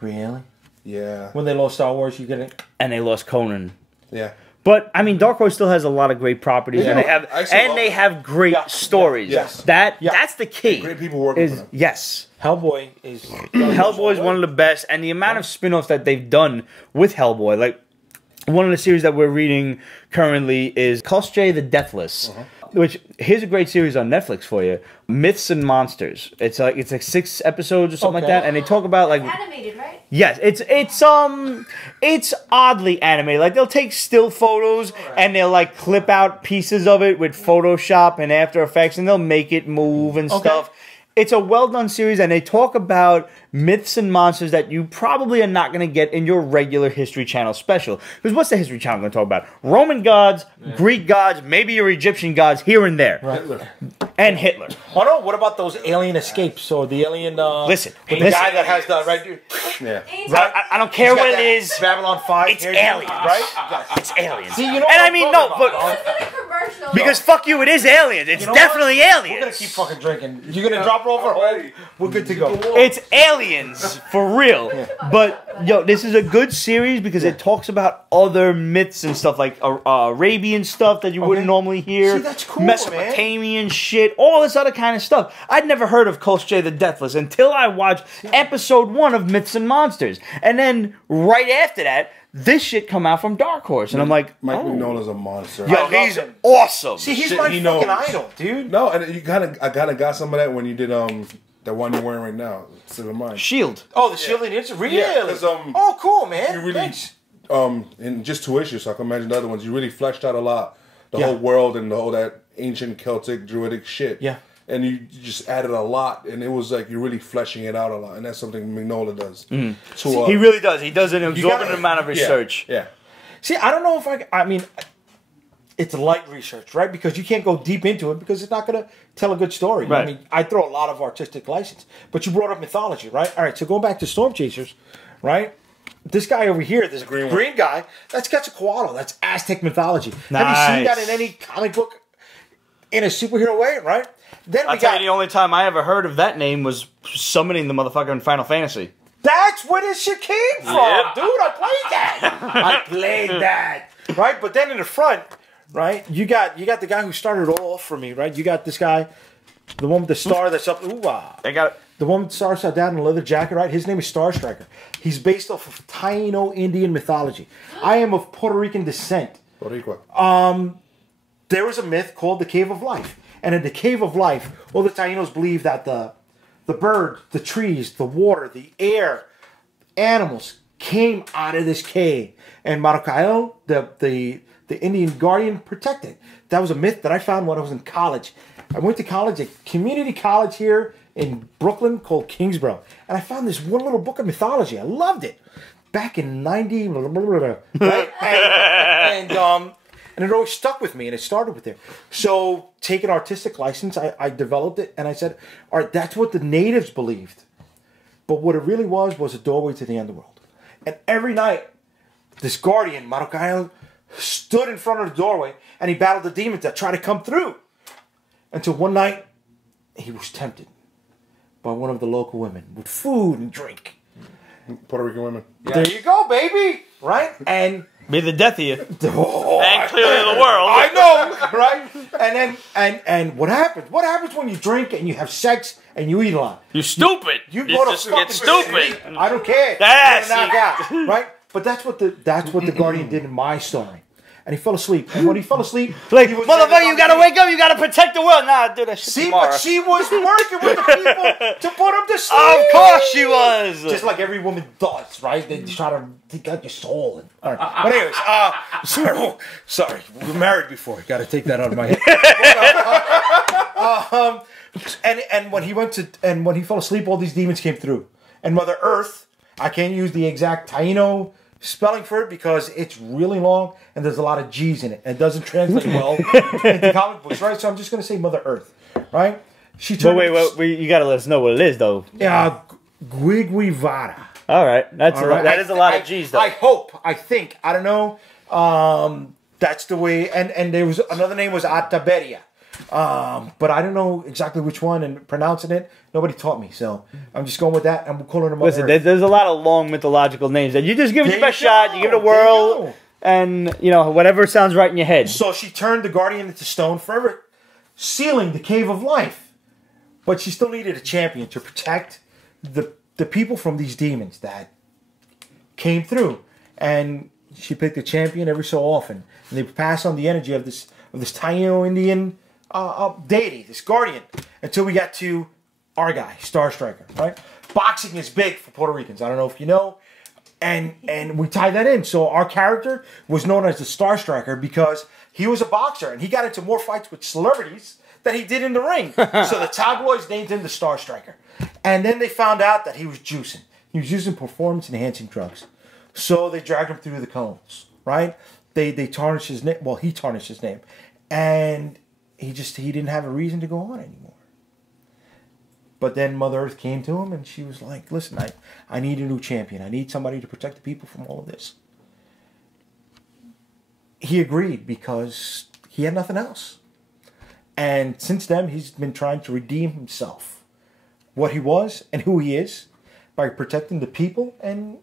Really? Yeah. When they lost Star Wars, you get it? And they lost Conan. Yeah. But I mean, Dark Horse still has a lot of great properties, and they have great stories. Yes. That's the key. Great people working for them. Yes. Hellboy is one of the best, and the amount of spin-offs that they've done with Hellboy, like one of the series that we're reading currently is Koschei the Deathless. Which, here's a great series on Netflix for you, Myths and Monsters. It's like 6 episodes or something like that, and they talk about like it's animated, right? Yes, it's oddly animated. Like they'll take still photos and they'll like clip out pieces of it with Photoshop and After Effects, and they'll make it move and stuff. It's a well-done series, and they talk about myths and monsters that you probably are not going to get in your regular History Channel special. Because what's the History Channel going to talk about? Roman gods, Greek gods, maybe your Egyptian gods here and there. Hitler. And Hitler. Oh no, what about those alien escapes or the alien... listen. The guy that has the... Right, I don't care what it is. Babylon 5. It's aliens. Right? It's aliens. See, you know and I mean, no, but... Because fuck you, it is aliens. It's definitely aliens. We're going to keep fucking drinking. You're going to drop over? We're good to go. It's aliens, for real. But, this is a good series because it talks about other myths and stuff, like Arabian stuff that you wouldn't normally hear. See, that's cool, Mesopotamian shit, all this other kind of stuff. I'd never heard of Koschei the Deathless until I watched episode 1 of Myths and Monsters. And then, right after that, this shit come out from Dark Horse, and I'm like, Mike Mignola's a monster. Yo, he's awesome. See, he's my fucking idol, dude. No, and I kind of got some of that when you did the one you're wearing right now. Civil Mind. Shield. Oh, the Shield Indians, really? Yeah, oh, cool, man. You really, in just 2 issues, so I can imagine the other ones. You really fleshed out a lot, the whole world and the whole that ancient Celtic druidic shit. Yeah. And you just added a lot, and it was like you're really fleshing it out a lot, and that's something Mignola does. He really does. He does an exorbitant amount of research. Yeah. See, I don't know if I mean, it's light research, right? Because you can't go deep into it because it's not going to tell a good story. Right. I mean, I throw a lot of artistic license, but you brought up mythology, right? All right, so going back to Stormchasers, right? This guy over here, this green guy, that's Quetzalcoatl. That's Aztec mythology. Nice. Have you seen that in any comic book in a superhero way, right? Then I'll tell you, the only time I ever heard of that name was summoning the motherfucker in Final Fantasy. That's where this shit came from, dude. I played that. I played that. Right? But then in the front, right, you got the guy who started it all off for me, right? You got this guy, the one with the star that's up. Ooh, The one with Star Star down in a leather jacket, right? His name is Star Striker. He's based off of Taino Indian mythology. I am of Puerto Rican descent. Puerto Rico. There was a myth called the Cave of Life. And in the Cave of Life, all the Tainos believe that the bird, the trees, the water, the air, animals came out of this cave. And Maracaibo, the Indian guardian, protected. That was a myth that I found when I was in college. I went to college, a community college here in Brooklyn called Kingsborough. And I found this one little book of mythology. I loved it. Back in 90, blah, blah, blah, blah, right? And it always stuck with me, and it started with there. So, taking artistic license, I developed it, and I said, all right, that's what the natives believed. But what it really was a doorway to the underworld. And every night, this guardian, Maracaibo, stood in front of the doorway, and he battled the demons that tried to come through. Until one night, he was tempted by one of the local women with food and drink. Puerto Rican women. Yeah. There you go, baby! Right? And... Be the death of you. Oh, and clearly the world. I know, right? And what happens? What happens when you drink and you have sex and you eat a lot? You're stupid. You go to just fucking get stupid. I don't care. Yes. Knock out, right? But that's what the guardian did in my story. And he fell asleep. And when he fell asleep, like, he was motherfucker, you gotta wake up. You gotta protect the world. Nah, do that shit See, tomorrow. but she was working with the people to put him to sleep. Of course she was. Just like every woman does, right? They try to take out your soul. And, all right. But anyways, sorry. We were married before. Got to take that out of my head. And when he fell asleep, all these demons came through. And Mother Earth, I can't use the exact Taino spelling for it because it's really long and there's a lot of G's in it. And it doesn't translate well into comic books, right? So I'm just going to say Mother Earth, right? She but wait, you got to let us know what it is, though. Yeah, Guiguivara. All right. That is a lot of G's, though. I don't know. That's the way. And there was another name was Ataberia. But I don't know exactly which one and pronouncing it. Nobody taught me, so I'm just going with that. And we're calling them. Listen, there's a lot of long mythological names that you just give it your best shot. You give it a whirl, and whatever sounds right in your head. So she turned the guardian into stone, forever sealing the cave of life. But she still needed a champion to protect the people from these demons that came through. And she picked a champion every so often, and they pass on the energy of this Taino Indian deity, this guardian, until we got to our guy, Star Striker, right? Boxing is big for Puerto Ricans. I don't know if you know. And we tied that in. So our character was known as the Star Striker because he was a boxer and he got into more fights with celebrities than he did in the ring. So the tabloids named him the Star Striker. And then they found out that he was juicing. He was using performance-enhancing drugs. So they dragged him through the cones, right? They tarnished his name. Well, he tarnished his name. And he didn't have a reason to go on anymore. But then Mother Earth came to him and she was like, listen, I need a new champion. I need somebody to protect the people from all of this. He agreed because he had nothing else. And since then, he's been trying to redeem himself. What he was and who he is by protecting the people and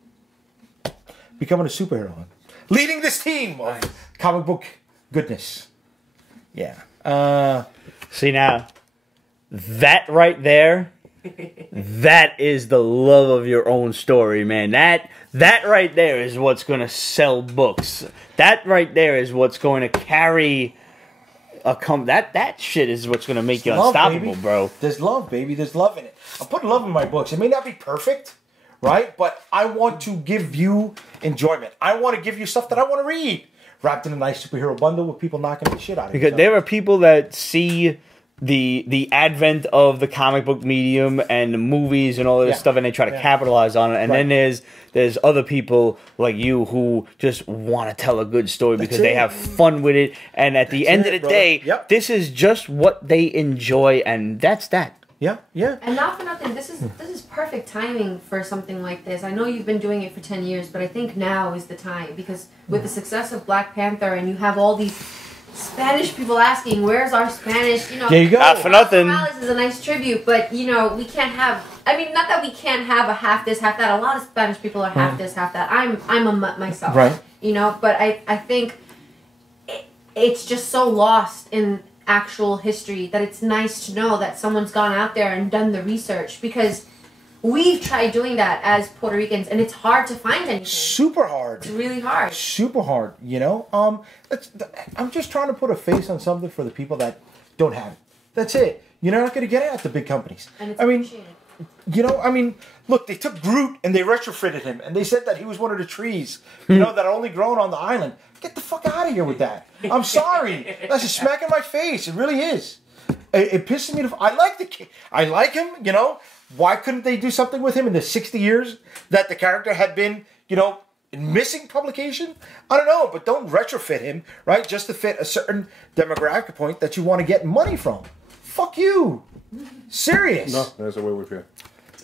becoming a superhero. Leading this team of comic book goodness. Yeah. See now, that right there, that is the love of your own story, man. That right there is what's going to sell books. That right there is what's going to carry a that shit is what's going to make you unstoppable, bro. There's love, baby. There's love in it. I'm putting love in my books. It may not be perfect, right? But I want to give you enjoyment. I want to give you stuff that I want to read. Wrapped in a nice superhero bundle with people knocking the shit out of because there are people that see the advent of the comic book medium and the movies and all this stuff, and they try to capitalize on it. And then there's other people like you who just want to tell a good story because they have fun with it. And at the end of the day, this is just what they enjoy, and that's that. Yeah, yeah. And not for nothing, this is perfect timing for something like this. I know you've been doing it for 10 years, but I think now is the time because with the success of Black Panther and you have all these Spanish people asking, where's our Spanish? There you go. Not for nothing. Morales is a nice tribute, but we can't have. I mean, not that we can't have a half this, half that. A lot of Spanish people are half this, half that. I'm a mutt myself, right? But I think it's just so lost in actual history, that it's nice to know that someone's gone out there and done the research, because we've tried doing that as Puerto Ricans, and it's hard to find anything. Super hard. It's really hard. Super hard, you know? I'm just trying to put a face on something for the people that don't have it. That's it. You're not going to get it at the big companies. And it's appreciated. You know, I mean, look, they took Groot and they retrofitted him, and they said that he was one of the trees, you know, that are only grown on the island. Get the fuck out of here with that. I'm sorry. That's a smack in my face. It really is. It pisses me off. I like the kid. I like him, you know. Why couldn't they do something with him in the 60 years that the character had been, you know, missing publication? I don't know, but don't retrofit him, right? Just to fit a certain demographic point that you want to get money from. Fuck you. Serious. No, that's the way we feel.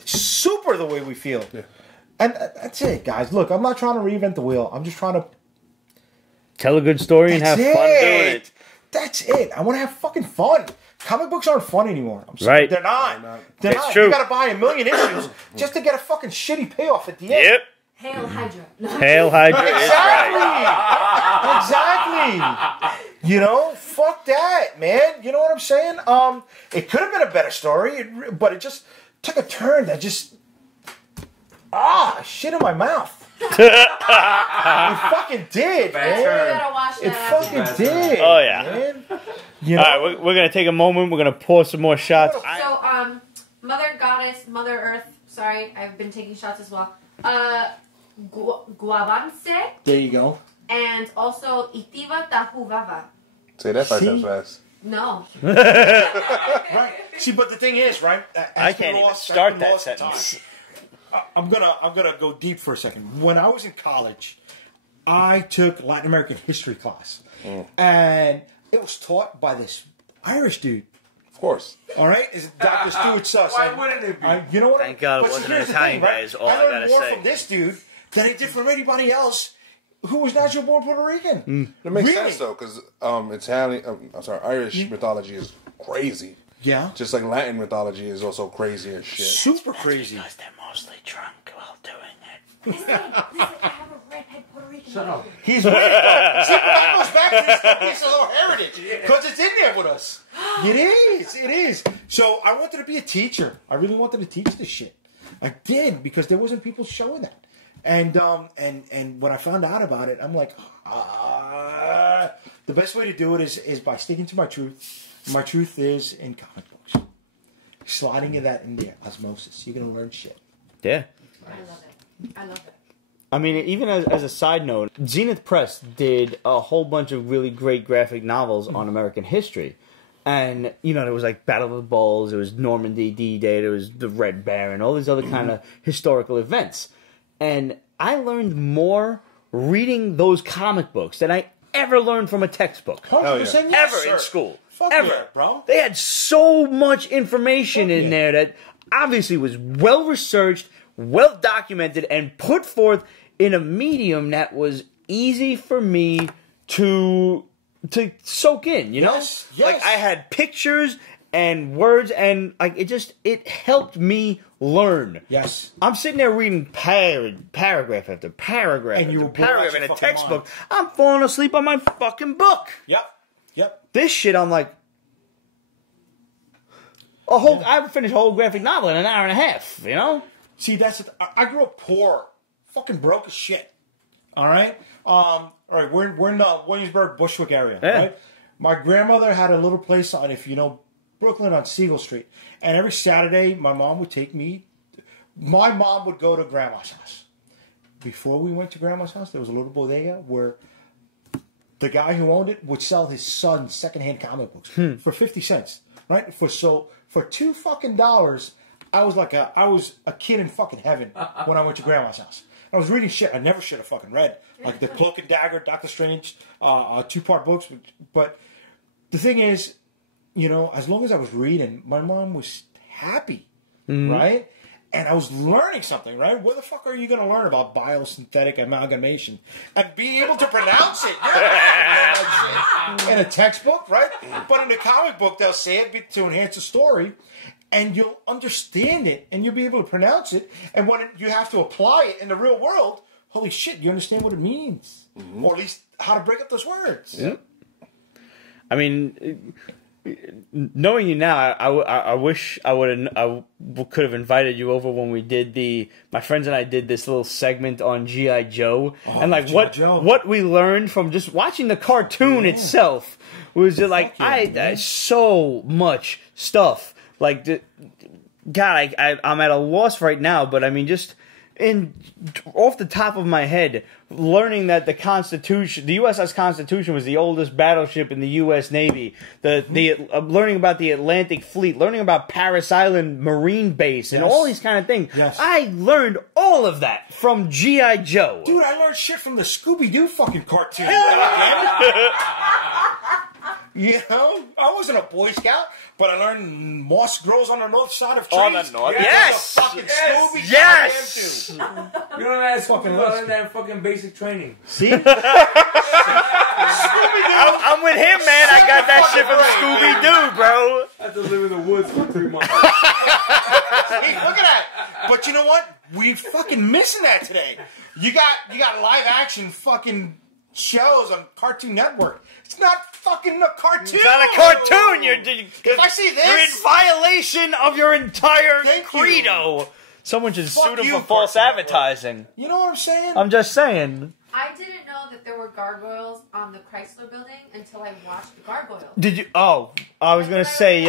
Super the way we feel. Yeah. And that's it, guys. Look, I'm not trying to reinvent the wheel. I'm just trying to Tell a good story and have fun doing it. That's it. I want to have fucking fun. Comic books aren't fun anymore. I'm sorry. Right. They're not. They're It's not. true. You got to buy 1 million issues just to get a fucking shitty payoff at the end. Yep. Hail Hydra. Hail Hydra is right. Exactly. You know, fuck that, man. You know what I'm saying? It could have been a better story, but it just took a turn that just shit in my mouth. It fucking did, man. You gotta watch that It after. fucking did. Oh, yeah. Man. You know, All right, we're going to take a moment. We're going to pour some more shots. So, Mother Goddess, Mother Earth, sorry, I've been taking shots as well. Guabanse, there you go. and also Itiva Tahuvava. Say that 5 See? times fast. No. Right. See, but the thing is, right? I can't even start that sentence. I'm gonna go deep for a second. When I was in college, I took Latin American history class, and it was taught by this Irish dude. Of course. All right, is Dr. Stuart Suss? Why wouldn't it be? You know what? Thank God it but see, wasn't an here's the Italian thing, guy, right? is all I learned gotta more say. from this dude than I did from anybody else who was natural born Puerto Rican. That makes Really? sense though, because Irish mythology is crazy. Yeah, Just like Latin mythology is also crazy as shit. super crazy. Because they're mostly drunk while doing it. Listen, I have a redhead Puerto Rican. Shut up. He's with us. See, but that goes back to this little heritage because it's in there with us. It is. So I wanted to be a teacher. I really wanted to teach this shit. I did because there wasn't people showing that. And when I found out about it, I'm like, the best way to do it is by sticking to my truth. My truth is in comic books. Sliding in that in there, osmosis. You're gonna learn shit. Yeah. I love it. I mean, even as a side note, Zenith Press did a whole bunch of really great graphic novels on American history. And, you know, there was like Battle of the Bulls, there was Normandy, D-Day, there was the Red Baron, all these other kind of historical events. And I learned more reading those comic books than I ever learned from a textbook. 100% yes, Ever sir. in school. Fuck Ever. yeah, bro. They had so much information in yeah. there that obviously was well researched, well documented, and put forth in a medium that was easy for me to soak in, you know? Yes. Like I had pictures and words and like it helped me learn. Yes. I'm sitting there reading paragraph after paragraph And you after will blow out paragraph your in a fucking textbook. mind. I'm falling asleep on my fucking book. Yep. This shit, I'm like, I finished a whole graphic novel in an hour and a half, you know? See, that's it. I grew up poor, fucking broke as shit. All right, all right. We're in the Williamsburg, Bushwick area. Yeah. Right. My grandmother had a little place on, if you know, Brooklyn on Siegel Street, and every Saturday my mom would take me. My mom would go to Grandma's house. Before we went to Grandma's house, there was a little bodega where the guy who owned it would sell his son's secondhand comic books for 50 cents. Right? For $2 fucking, I was a kid in fucking heaven when I went to Grandma's house. I was reading shit I never should have fucking read. Like the Cloak and Dagger, Doctor Strange, 2-part books. But the thing is, you know, as long as I was reading, my mom was happy. Right? And I was learning something, right? Where the fuck are you going to learn about biosynthetic amalgamation and be able to pronounce it? In a textbook, right? But in a comic book, they'll say it to enhance the story, and you'll understand it, and you'll be able to pronounce it. And when you have to apply it in the real world, holy shit, you understand what it means, or at least how to break up those words. Yeah. I mean, knowing you now, I wish I could have invited you over when we did my friends and I did this little segment on G.I. Joe, and like what we learned from just watching the cartoon itself was just like so much stuff. Like, God, I'm at a loss right now, but I mean, just off the top of my head, learning that the USS Constitution was the oldest battleship in the U.S. Navy, learning about the Atlantic Fleet, learning about Paris Island Marine Base, and all these kind of things. Yes. I learned all of that from G.I. Joe. Dude, I learned shit from the Scooby-Doo fucking cartoon. You know, I wasn't a Boy Scout, but I learned moss grows on the north side of trees. On the north, yes! Fucking Scooby yes! You don't ask fucking learn that fucking basic training. See? I'm with him, man. I got that shit from Scooby-Doo, bro. I had to live in the woods for 3 months. Hey, look at that. But you know what? We fucking missing that today. You got live action fucking shows on Cartoon Network. It's not fucking a cartoon. It's not a cartoon. If I see this, you're in violation of your entire credo. Someone should sue them for false advertising. You know what I'm saying? I'm just saying. I didn't know that there were gargoyles on the Chrysler Building until I watched the Gargoyles. Did you? Oh, I was gonna say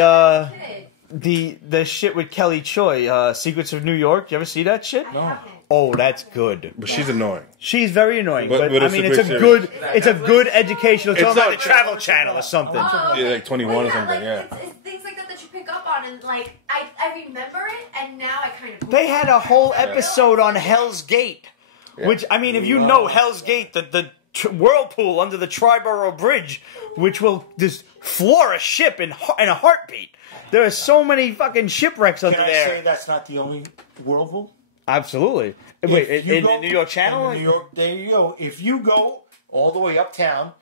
the shit with Kelly Choi, Secrets of New York. You ever see that shit? No. Oh, that's good. But she's annoying. She's very annoying. But I mean, it's a good educational. It's like the Travel Channel or something. Oh, yeah, like 21 or something. It's things like that you pick up on, and like I remember it, and now I kind of. They had a whole episode on Hell's Gate, which I mean, if you know Hell's Gate, the whirlpool under the Triborough Bridge, which will just floor a ship in a heartbeat. There are so many fucking shipwrecks under there. Can I say that's not the only whirlpool? Absolutely. Wait, in the New York Channel? In New York, there you go. If you go all the way uptown,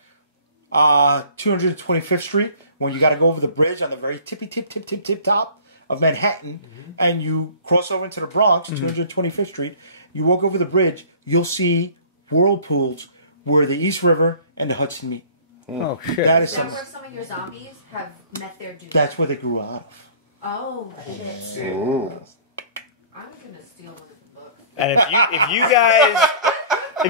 225th Street, when you got to go over the bridge on the very tip top of Manhattan, and you cross over into the Bronx, 225th Street, you walk over the bridge, you'll see whirlpools where the East River and the Hudson meet. Oh, shit. That is where some of your zombies have met their doom. That's where they grew out of. Oh, shit. Ooh. I'm going to steal one of the books. And if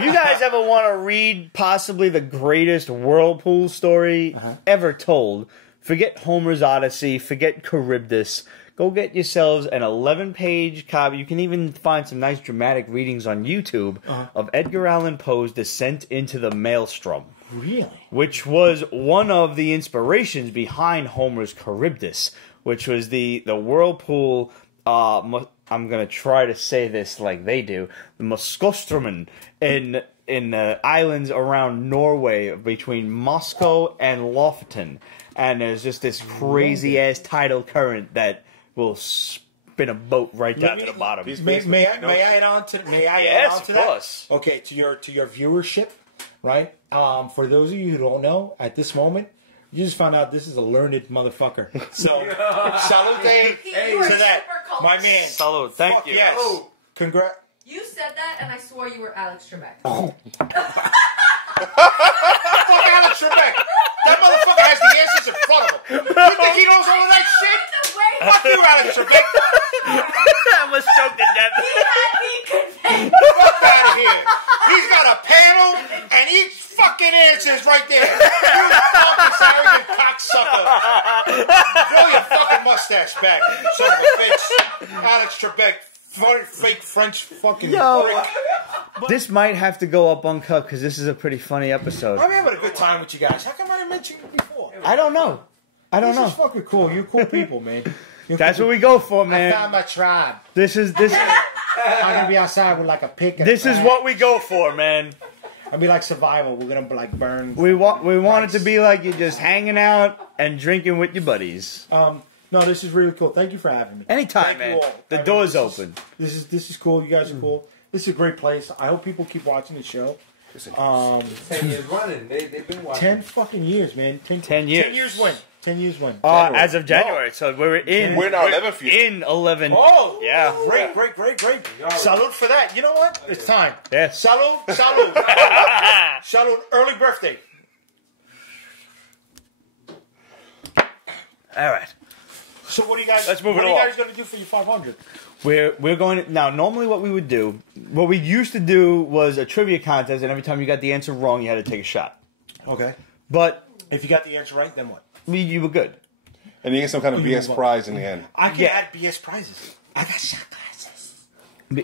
you guys ever want to read possibly the greatest whirlpool story ever told, forget Homer's Odyssey, forget Charybdis. Go get yourselves an 11-page copy. You can even find some nice dramatic readings on YouTube of Edgar Allan Poe's Descent into the Maelstrom. Really? Which was one of the inspirations behind Homer's Charybdis, which was the whirlpool. I'm gonna try to say this like they do. The Muskostromen in the islands around Norway between Moscow and Lofoten, and there's just this crazy ass tidal current that will spin a boat right down to the bottom. May I add on to Yes, of course. That? Okay, to your viewership, right? For those of you who don't know, at this moment, you just found out this is a learned motherfucker. So, salute to that, my man. Salute, thank you. Yes. Oh, congrats. You said that, and I swore you were Alex Trebek. Oh. Fuck Alex Trebek. That motherfucker has the answers in front of him. You think he knows all of that shit? Fuck you, Alex Trebek. I almost choked to death. He had me convinced. Fuck out of here. He's got a panel, and each fucking answer is right there. You fucking arrogant cocksucker. Grow your fucking mustache back, you son of a bitch. Alex Trebek, fake French fucking prick. This might have to go up uncut because this is a pretty funny episode. I'm having a good time with you guys. How come I didn't mention you before? I don't know. This is fucking cool. You're cool people, man. That's what we go for, man. I found my tribe. This. I'm gonna be outside with like a pick. And this is what we go for, man. I'll be like survival. We're gonna like burn. We want it to be like you're just hanging out and drinking with your buddies. No, this is really cool. Thank you for having me. Anytime, man. The door's open. This is cool. You guys are cool. This is a great place. I hope people keep watching the show. 10 years running. They've been watching. 10 fucking years, man. 10 years. 10 years when? 10 years when? As of January. So we're in our 11th year. In 11. Oh, yeah. Great. Salute for that. You know what? It's time. Yes. Salute. Salute. Early birthday. All right. So what do you guys? Let's move it What are you along. guys going to do for your 500? We're going to, now. Normally, what we used to do was a trivia contest, and every time you got the answer wrong, you had to take a shot. Okay. But If you got the answer right, then what? you were good. And you get some kind of BS prize in the end. I can Yeah. add BS prizes. I got shot glasses.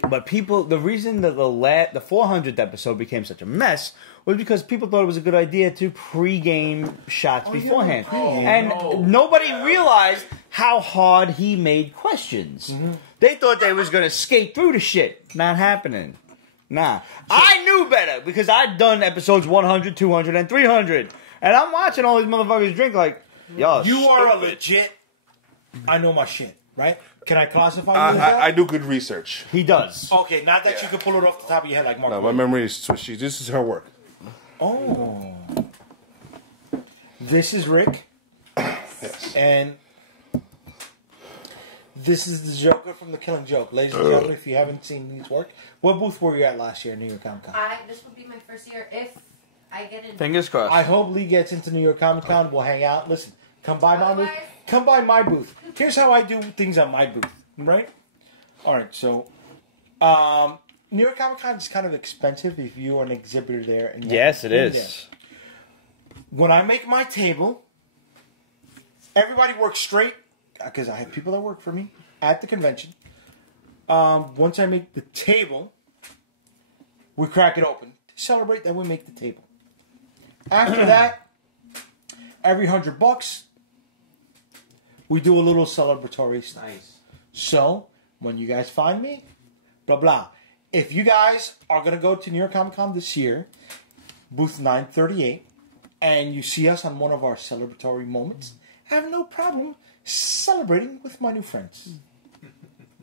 But people, the reason that the 400th episode became such a mess was because people thought it was a good idea to pre-game shots beforehand, and nobody realized how hard he made questions. They thought they was gonna skate through the shit. Not happening. Nah, I knew better because I'd done episodes 100, 200, and 300, and I'm watching all these motherfuckers drink like, yo, You are a stupid. legit. I know my shit, right? Can I classify you as that? I do good research. He does. Okay, not that you can pull it off the top of your head like Mark. No, my memory is swishy. This is her work. Oh. This is Rick. Yes. And this is the Joker from The Killing Joke. Ladies and gentlemen, if you haven't seen his work, what booth were you at last year at New York Comic Con? This would be my first year if I get in. Fingers crossed. I hope Lee gets into New York Comic Con. We'll hang out. Listen, come by my booth. Come by my booth. Here's how I do things on my booth, right? All right, so New York Comic Con is kind of expensive if you are an exhibitor there. And Yes, it you're is. there. When I make my table, everybody works straight because I have people that work for me at the convention. Once I make the table, we crack it open to celebrate that we make the table. After that, every $100, we do a little celebratory stuff. Nice. So, when you guys find me, blah, blah. If you guys are going to go to New York Comic Con this year, booth 938, and you see us on one of our celebratory moments, I have no problem celebrating with my new friends.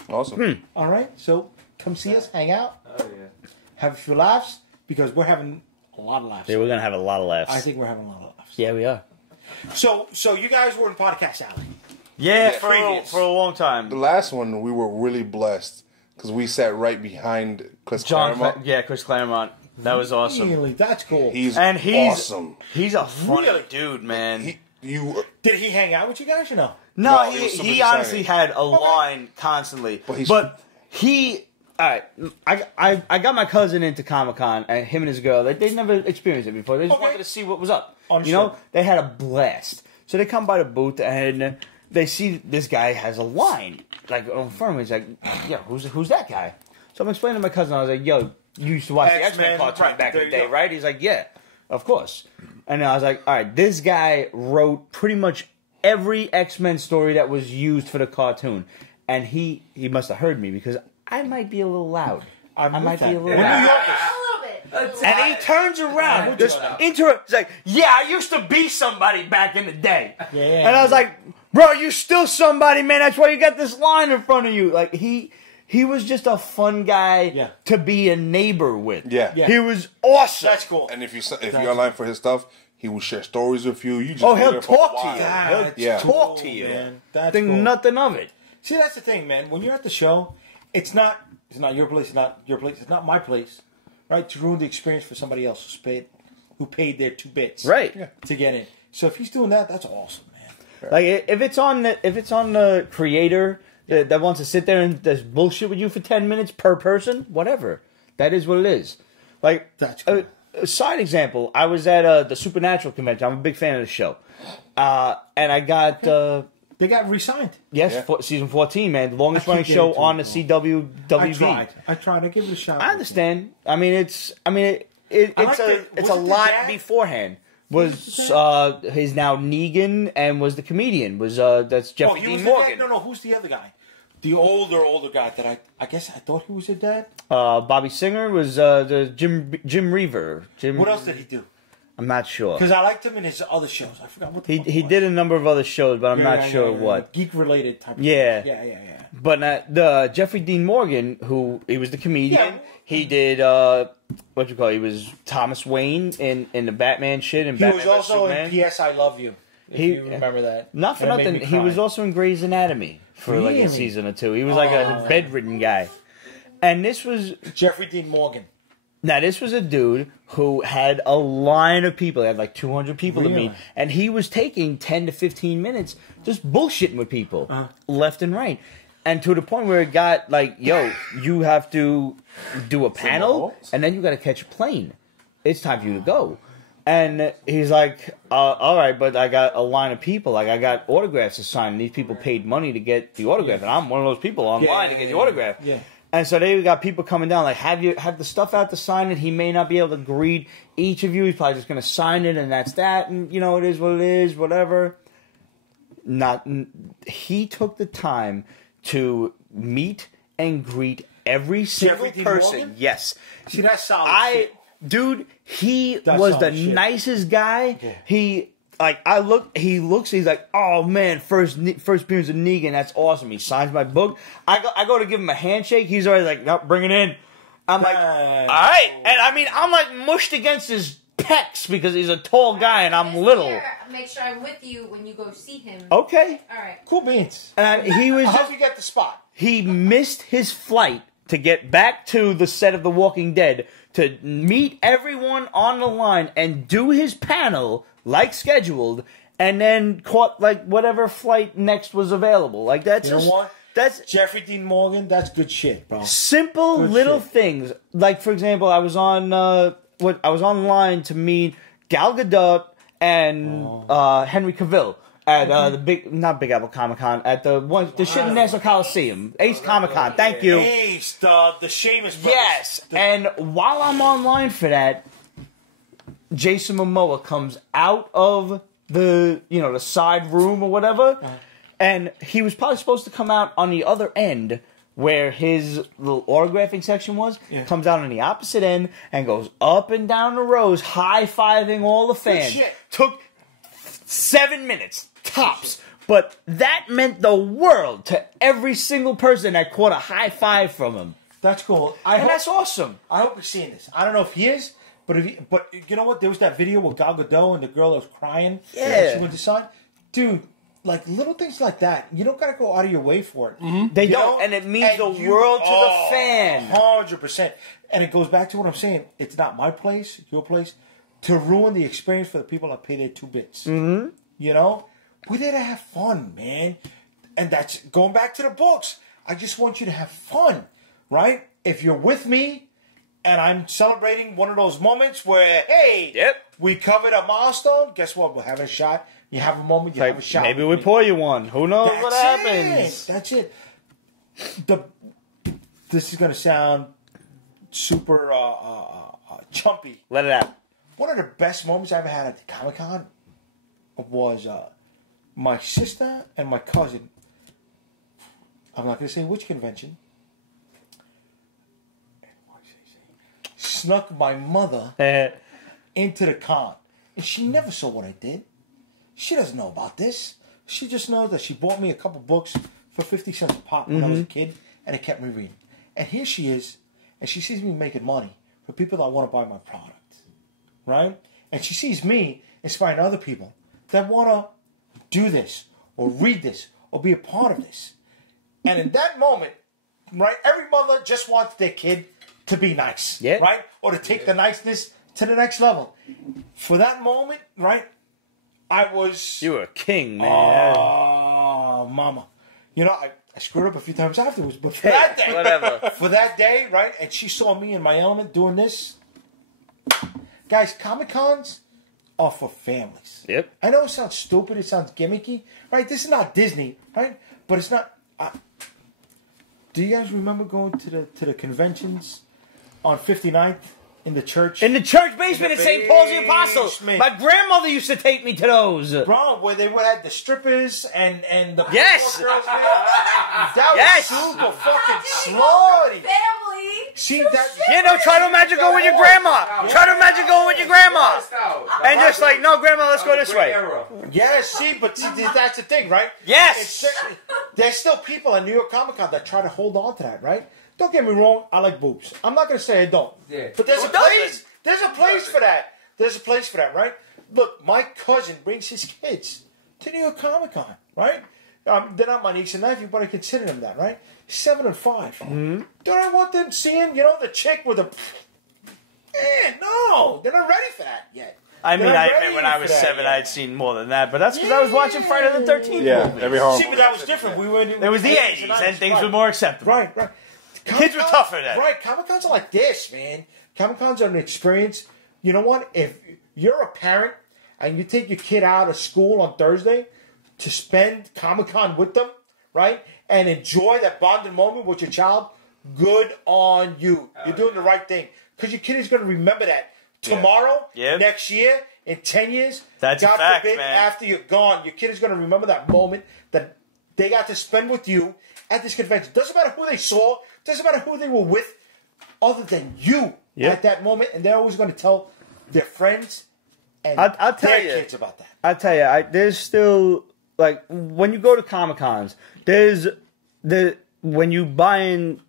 Awesome. All right? So, come see us, hang out, Oh yeah. have a few laughs, because we're having a lot of laughs. Yeah, we're gonna have a lot of laughs. I think we're having a lot of laughs. Yeah, we are. So you guys were in Podcast Alley. Yeah, previous. for a long time. The last one, we were really blessed because we sat right behind Chris Claremont. Chris Claremont. That was awesome. Really? That's cool. He's Awesome. He's a funny Really? dude, man. Did he hang out with you guys or no? No, No, he was super he honestly excited. had a line constantly. But he's- But he, all right, I got my cousin into Comic-Con, and him and his girl, they never experienced it before. They just Okay. wanted to see what was up. Understood. You know, they had a blast. So they come by the booth, and they see this guy has a line, like, on front of me. He's like, yeah, who's that guy? So I'm explaining to my cousin, I was like, yo, you used to watch the X-Men, X-Men cartoon right, back in there the you day, go. right? He's like, yeah, of course. And I was like, all right, this guy wrote pretty much every X-Men story that was used for the cartoon. And he must have heard me because I might be a little loud. I might be a little We're loud. New Yorkers. A little bit. And he turns around. This he's like, yeah, I used to be somebody back in the day. Yeah. And I was like, bro, you still somebody, man. That's why you got this line in front of you. Like, he was just a fun guy to be a neighbor with. Yeah. Yeah. He was awesome. That's cool. And if you're online for his stuff, he will share stories with you. You just Oh, be he'll there for a talk to while. you. That's He'll Yeah. talk to you. Man. That's Think cool. nothing of it. See, that's the thing, man. When you're at the show, it's not your place. It's not your place. It's not my place, right? To ruin the experience for somebody else who paid their 2 bits, Right. to get in. So if he's doing that, that's awesome, man. Like, if it's on the creator that wants to sit there and does bullshit with you for 10 minutes per person, whatever. That is what it is. Like, That's cool. a side example, I was at the Supernatural convention. I'm a big fan of the show. And I got, They got re-signed. season 14, man. Longest I running keep show getting on the to CW WB. I tried. I give it a shot. I understand. I mean, it's like a wasn't the lot dad- beforehand. Was he's now Negan and was the comedian that's Jeffrey he Dean was Morgan. The dad? No, who's the other guy? The older guy that I guess I thought he was a dad. Bobby Singer was the Jim Reaver. What else did he do? I'm not sure. Because I liked him in his other shows. I forgot what the fuck He it was. did a number of other shows, but I'm not sure what. Geek related type of Yeah. shows. Yeah. But the Jeffrey Dean Morgan, who he was the comedian, Yeah. he did what you call it? He was Thomas Wayne in the Batman shit and He Batman was vs also Superman. in P.S. I Love You. If you remember that. Not for That made nothing. me He cry. was also in Grey's Anatomy for like Really? a season or two. He was like a bedridden guy. And this was Jeffrey Dean Morgan. Now, this was a dude who had a line of people. He had like 200 people to meet. And he was taking 10 to 15 minutes just bullshitting with people left and right. And to the point where it got like, yo, you have to do a panel and then you got to catch a plane. It's time for you to go. And he's like, all right, but I got a line of people. Like, I got autographs to sign. And these people paid money to get the autograph. And I'm one of those people online to get the autograph. Yeah. And so they got people coming down, like, have the stuff out to sign it. He may not be able to greet each of you. He's probably just going to sign it, and that's that. And, you know, it is what it is, whatever. He took the time to meet and greet every single person. Morgan? Yes. See, that's solid shit. Dude, he was the nicest guy. Yeah. He's like, oh man, first appearance of Negan, that's awesome. He signs my book. I go to give him a handshake. He's already like, no, bring it in. I'm like, all right. And I mean, I'm like mushed against his pecs because he's a tall guy and I'm little. Make sure I'm with you when you go see him. Okay. All right. Cool beans. And he was. I hope you get the spot. He missed his flight to get back to the set of The Walking Dead to meet everyone on the line and do his panel like scheduled, and then caught like whatever flight next was available. Like that's you know what? That's Jeffrey Dean Morgan. That's good shit, bro. Simple good little shit. Things. Like for example, I was online to meet Gal Gadot and Henry Cavill at the Big Apple Comic Con at the shit in Nassau Coliseum, Ace Comic Con. Thank you. Ace, the Sheamus brothers. Yes, and while I'm online for that, Jason Momoa comes out of the side room or whatever, and he was probably supposed to come out on the other end where his little autographing section was. Yeah. Comes out on the opposite end and goes up and down the rows, high-fiving all the fans. Good shit. Took 7 minutes tops, but that meant the world to every single person that caught a high five from him. That's cool. That's awesome. I hope you're seeing this. I don't know if he is. But you know what? There was that video with Gal Gadot and the girl that was crying. Yeah. She went to sign. Dude, like little things like that. You don't gotta go out of your way for it. Mm-hmm. They don't, and it means the world to the fan. 100%. And it goes back to what I'm saying. It's not my place, your place, to ruin the experience for the people that pay their 2 bits. Mm-hmm. You know, we're there to have fun, man. And that's going back to the books. I just want you to have fun, right? If you're with me. And I'm celebrating one of those moments where, hey, we covered a milestone. Guess what? We'll have a shot. You have a moment, you have a shot. Maybe we pour you one. Who knows what happens? That's it. This is going to sound super chumpy. Let it out. One of the best moments I ever had at the Comic-Con was my sister and my cousin. I'm not going to say which convention. Snuck my mother into the con. And she never saw what I did. She doesn't know about this. She just knows that she bought me a couple books for 50 cents a pop when I was a kid, and it kept me reading. And here she is, and she sees me making money for people that want to buy my product. Right? And she sees me inspiring other people that want to do this, or read this, or be a part of this. And in that moment, right, every mother just wants their kid to be nice, right? Or to take the niceness to the next level. For that moment, right, I was... You were a king, man. Oh, mama. You know, I screwed up a few times afterwards, but for that day, whatever. For that day, right, and she saw me in my element doing this. Guys, Comic-Cons are for families. Yep. I know it sounds stupid, it sounds gimmicky, right? This is not Disney, right? But it's not... do you guys remember going to the conventions on 59th in the church? In the church basement at St. Paul's the Apostle. My grandmother used to take me to those. Bro, where they had the strippers and the girls there. That was super fucking slutty. Family. See that? Yeah, no, try to imagine going with your grandma. Try to imagine going with your grandma. And just like, no, grandma, let's go this way. Yeah, that's the thing, right? Yes. There's still people at New York Comic Con that try to hold on to that, right? Don't get me wrong, I like boobs. I'm not going to say I don't. Yeah. But there's a place. There's a place for that. There's a place for that, right? Look, my cousin brings his kids to New York Comic Con, right? They're not my niece and nephew, but I consider them that, right? 7 and 5. Mm-hmm. Don't I want them seeing, the chick with the Yeah, no, they're not ready for that yet. I mean, They're not I admit ready when I for was that 7, yet. I'd seen more than that. But that's because I was watching Friday the 13th Yeah, movies. every horror See, but movie. that was different. We were in It was the 80s 80s, and things right. were more acceptable. Right, right. Kids were tougher then. Right, Comic-Cons are like this, man. Comic-Cons are an experience. You know what? If you're a parent and you take your kid out of school on Thursday to spend Comic-Con with them, right, and enjoy that bonding moment with your child, good on you. You're doing the right thing. Because your kid is going to remember that tomorrow, next year, in 10 years, That's God a fact, forbid, man. after you're gone, your kid is going to remember that moment that they got to spend with you at this convention. Doesn't matter who they saw, doesn't matter who they were with, other than you at that moment, and they're always going to tell their friends and I'll tell their you. kids about that. I'll tell you, there's still, like, when you go to Comic-Cons, when you buying,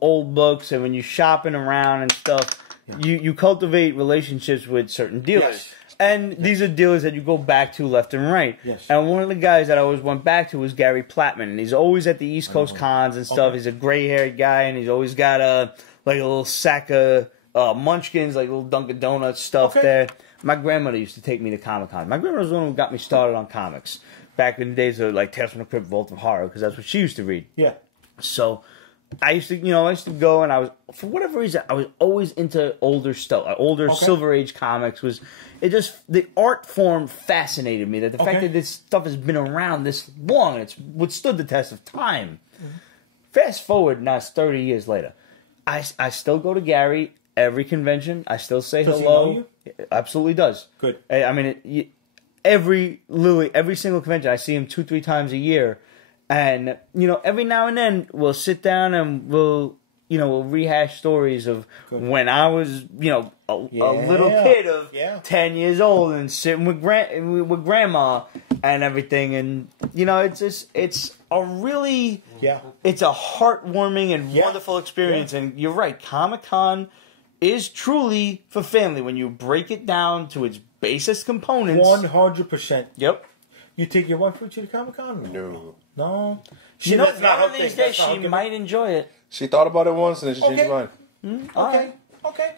old books and when you shopping around and stuff, you cultivate relationships with certain dealers. Yes. And these are dealers that you go back to left and right. Yes. And one of the guys that I always went back to was Gary Plattman. And he's always at the East Coast cons and stuff. Okay. He's a gray-haired guy, and he's always got a little sack of munchkins, like little Dunkin' Donuts stuff there. My grandmother used to take me to Comic-Con. My grandmother was the one who got me started on comics. Back in the days of, like, Tales from the Crypt, Vault of Horror, because that's what she used to read. Yeah. So I used to go, and I was, for whatever reason, I was always into older stuff, older Silver Age comics. The art form fascinated me. That the fact that this stuff has been around this long, and it's withstood the test of time. Mm-hmm. Fast forward, now it's 30 years later. I still go to Gary every convention. I still say Does hello. he know you? It absolutely does. Good. I mean, every single convention, I see him 2-3 times a year. And, every now and then we'll sit down and we'll rehash stories of when I was, a little kid of 10 years old and sitting with grandma and everything. And, it's a really, it's a heartwarming and wonderful experience. And you're right, Comic-Con is truly for family when you break it down to its basest components. 100%. Yep. You take your wife with you to Comic-Con? No. No. One of these days she might enjoy it. She thought about it once and then she changed her mind. Okay.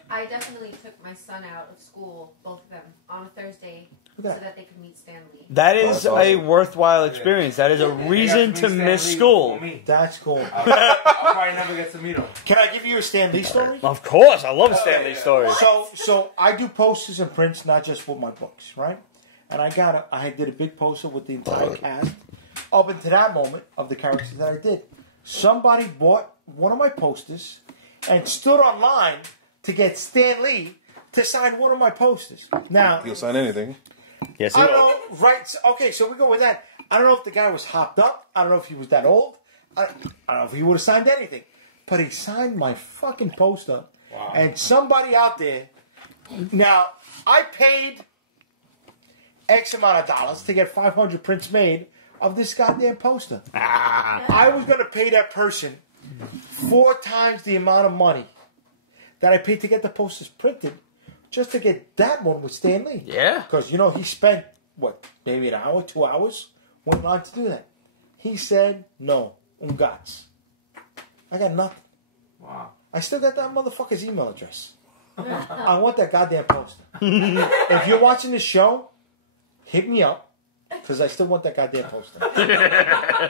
I definitely took my son out of school, both of them, on a Thursday, so that they could meet Stan Lee. That is a worthwhile experience. That is a reason to miss school. That's cool. I'll probably never get to meet him. Can I give you a Stan Lee story? Of course, I love a Stan Lee story. So I do posters and prints, not just for my books, right? And I did a big poster with the entire cast up until that moment of the characters that I did. Somebody bought one of my posters and stood online to get Stan Lee to sign one of my posters. Now He'll sign anything. Yes, I don't know, right? Okay, so we go with that. I don't know if the guy was hopped up. I don't know if he was that old. I don't know if he would have signed anything. But he signed my fucking poster. Wow. And somebody out there... Now, I paid X amount of dollars to get 500 prints made of this goddamn poster. I was going to pay that person 4 times the amount of money that I paid to get the posters printed just to get that one with Stan Lee. Yeah. Because, he spent, maybe an hour, 2 hours, went on to do that. He said, no, gats. I got nothing. Wow. I still got that motherfucker's email address. I want that goddamn poster. If you're watching this show, hit me up, because I still want that goddamn poster. Yeah,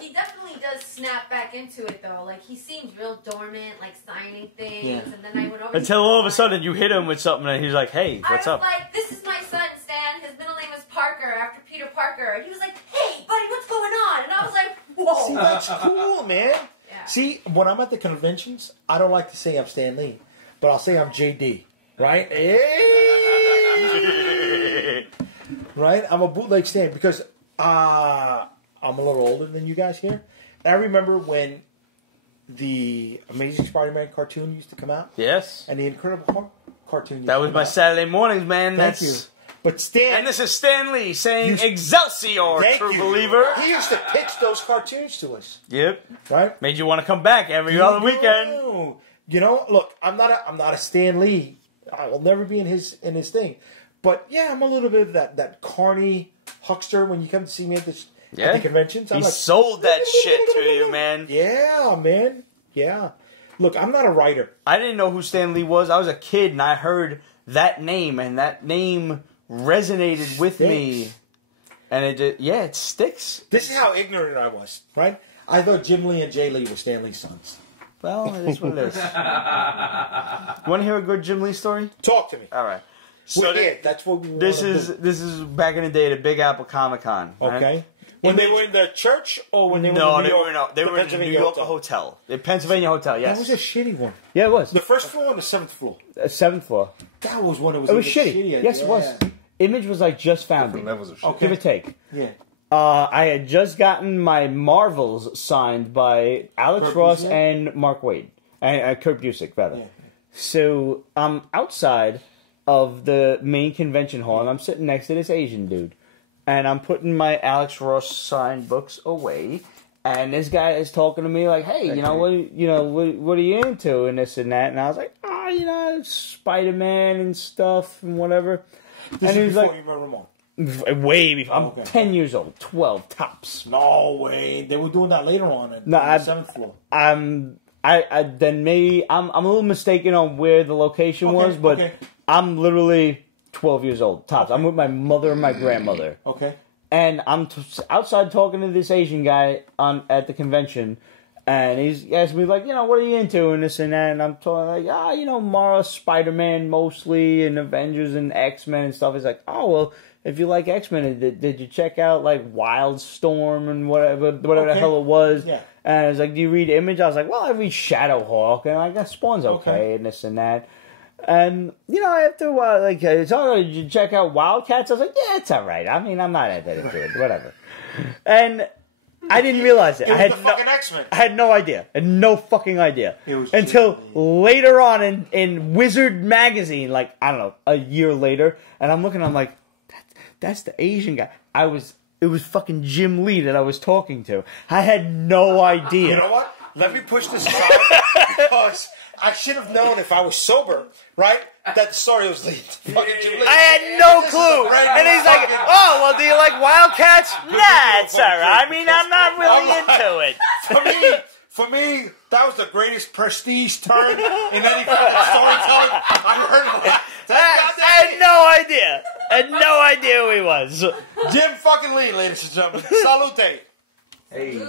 he definitely does snap back into it, though. Like, he seems real dormant, like signing things, and then I would always... Until all of a sudden you hit him with something and he's like, hey, what's up? I was like, this is my son, Stan. His middle name is Parker, after Peter Parker. And he was like, hey, buddy, what's going on? And I was like, whoa. See, that's cool, man. Yeah. See, when I'm at the conventions, I don't like to say I'm Stan Lee, but I'll say I'm JD, right? Hey! Right? I'm a bootleg Stan because I'm a little older than you guys here. And I remember when the Amazing Spider-Man cartoon used to come out. Yes. And the Incredible Hulk cartoon used That to was come my out. Saturday mornings, man. Thank you. But Stan... And this is Stan Lee saying Excelsior, Thank true you. believer. He used to pitch those cartoons to us. Yep. Right? Made you want to come back every other weekend. Look, I'm not a Stan Lee. I will never be in his thing. But yeah, I'm a little bit of that carny huckster when you come to see me at the conventions. He sold that shit to you, man. Yeah, man. Yeah. Look, I'm not a writer. I didn't know who Stan Lee was. I was a kid, and I heard that name, and that name resonated with me. And it sticks. This is how ignorant I was, right? I thought Jim Lee and Jay Lee were Stan Lee's sons. Well, it is what it is. You want to hear a good Jim Lee story? Talk to me. All right. So that's what we want this to is do. this is back in the day at a Big Apple Comic Con. Right? Okay. When they were in the church or when they were No, in New York? they were in the New York hotel. The Pennsylvania hotel, yes. That was a shitty one. Yeah, it was. The first floor or the 7th floor? 7th floor. That was when it was. It was even shitty. shittier. Yes, it was. Image was like just founding. Different levels of shit. Give or take. Yeah. I had just gotten my Marvels signed by Alex Kurt Ross Busiek? and Mark Waid. And Kurt Busiek, rather. Yeah. So I'm outside of the main convention hall, and I'm sitting next to this Asian dude. And I'm putting my Alex Ross signed books away. And this guy is talking to me like, hey, what are you into and this and that? And I was like, Spider-Man and stuff and whatever. This and he is was before you met Ramon. way before. I'm Okay. 10 years old, 12 tops. No way. They were doing that later on on the 7th floor. I'm a little mistaken on where the location was, but I'm literally 12 years old tops. I'm with my mother and my grandmother. Okay. And I'm outside talking to this Asian guy at the convention, and he's asking me like, what are you into and this and that, and I'm talking like, Mara, Spider-Man mostly, and Avengers and X-Men and stuff. He's like, oh well, if you like X-Men, did you check out like Wildstorm and whatever the hell it was? Yeah. And I was like, do you read Image? I was like, well, I read Shadowhawk, and like that Spawn's okay and this and that. And, after a while, like, it's all right, did you check out Wildcats? I was like, yeah, it's all right. I mean, I'm not that into it, whatever. And I didn't realize it. It was the fucking X-Men. I had no idea. I had no fucking idea. It was until later on in Wizard magazine, like, I don't know, a year later, and I'm looking, I'm like, that's the Asian guy. It was fucking Jim Lee that I was talking to. I had no idea. You know what? Let me push this aside because I should have known if I was sober, right? That the story was fucking Jim Lee. I had no clue. And he's like, oh, well, do you like Wildcats? Nah, it's all right. I mean, I'm not really into it. For me, that was the greatest prestige turn in any kind of storytelling I've heard of that. I had no idea. I had no idea who he was. Jim fucking Lee, ladies and gentlemen. Salute. Hey.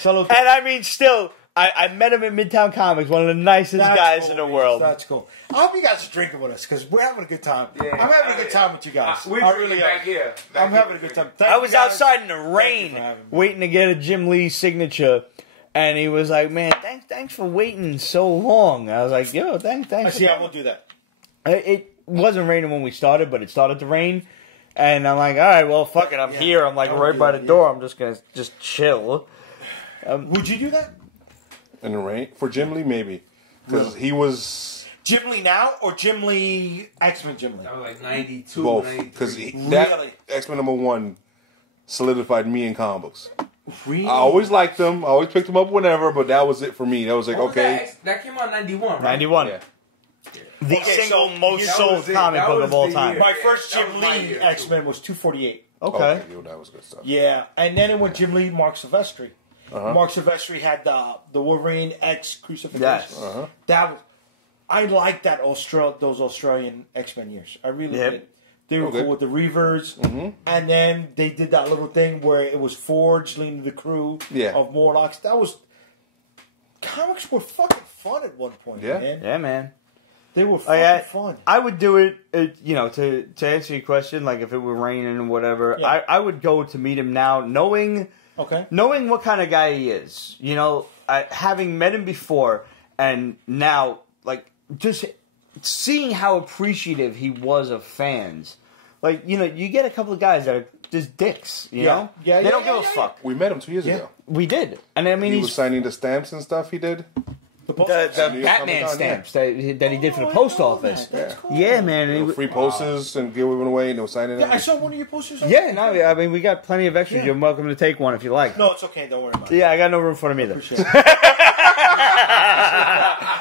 Salute. And I mean, still, I met him at Midtown Comics, one of the nicest guys in the world. That's cool. I hope you guys are drinking with us because we're having a good time. Yeah. I'm having a good time with you guys. We're I really really back am. here. I'm having a good time. Thank I you was guys. outside in the Thank you rain for having me. waiting to get a Jim Lee signature. And he was like, man, thanks for waiting so long. I was like, yo, thanks. I see. I will do that. It wasn't raining when we started, but it started to rain. And I'm like, all right, well, fuck it. I'm here. I'm like right by the door. I'm just going to chill. Would you do that? In the rain? For Jim Lee, maybe. Because he was... Jim Lee now or Jim Lee, X-Men Jim Lee? That was like 92, both. 93. Because Really? that X-Men #1 solidified me in comic books. Really? I always liked them. I always picked them up whenever, but that was it for me. That was like, What was okay. That came out in 91, right? 91. Yeah. The Okay, single so most that sold was it. comic That book was of all the time. year. My first That Jim was my Lee year, too. X-Men was 248. Okay. Yo, that was good stuff. Yeah, and then it went Jim Lee, Mark Silvestri. Mark Silvestri had the Wolverine X Crucifixion. Yes. That was. I liked that those Australian X-Men years. I really Yep. did. They were Okay. cool with the Reavers, and then they did that little thing where it was Forge leading the crew of Morlocks. That was comics were fucking fun at one point, Yeah. man. Yeah, man. They were fucking fun. I would do it, to answer your question, like if it were raining or whatever, Yeah. I would go to meet him now, knowing what kind of guy he is. Having met him before and now, like, just seeing how appreciative he was of fans. Like, you get a couple of guys that are just dicks, you know? Yeah, they don't give a fuck. We met him 2 years ago. We did. And I mean, He was signing the stamps and stuff he did. the New York Batman Comic-Con, stamps that he did for the post office. That's cool. Yeah, man. and he- Free posters and give them away and they were signing Yeah, I them. saw one of your posters. Yeah, no, I mean, we got plenty of extras. Yeah. You're welcome to take one if you like. No, it's okay. Don't worry about it. Yeah, I got no room for them either. Appreciate it.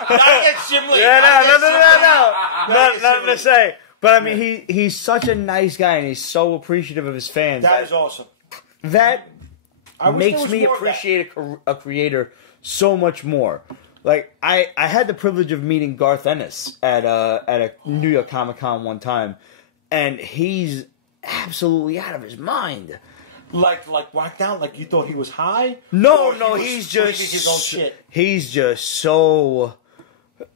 Not against Jim Lee. Yeah, Not no, against Jim Lee. nothing to say. But I mean, he's such a nice guy, and he's so appreciative of his fans. That is awesome. That I wish there makes was me more of that. appreciate a creator so much more. Like I had the privilege of meeting Garth Ennis at a New York Comic Con one time, and he's absolutely out of his mind. Like whacked out? Like you thought he was high? No, Or he's drinking just his own shit. He's just so.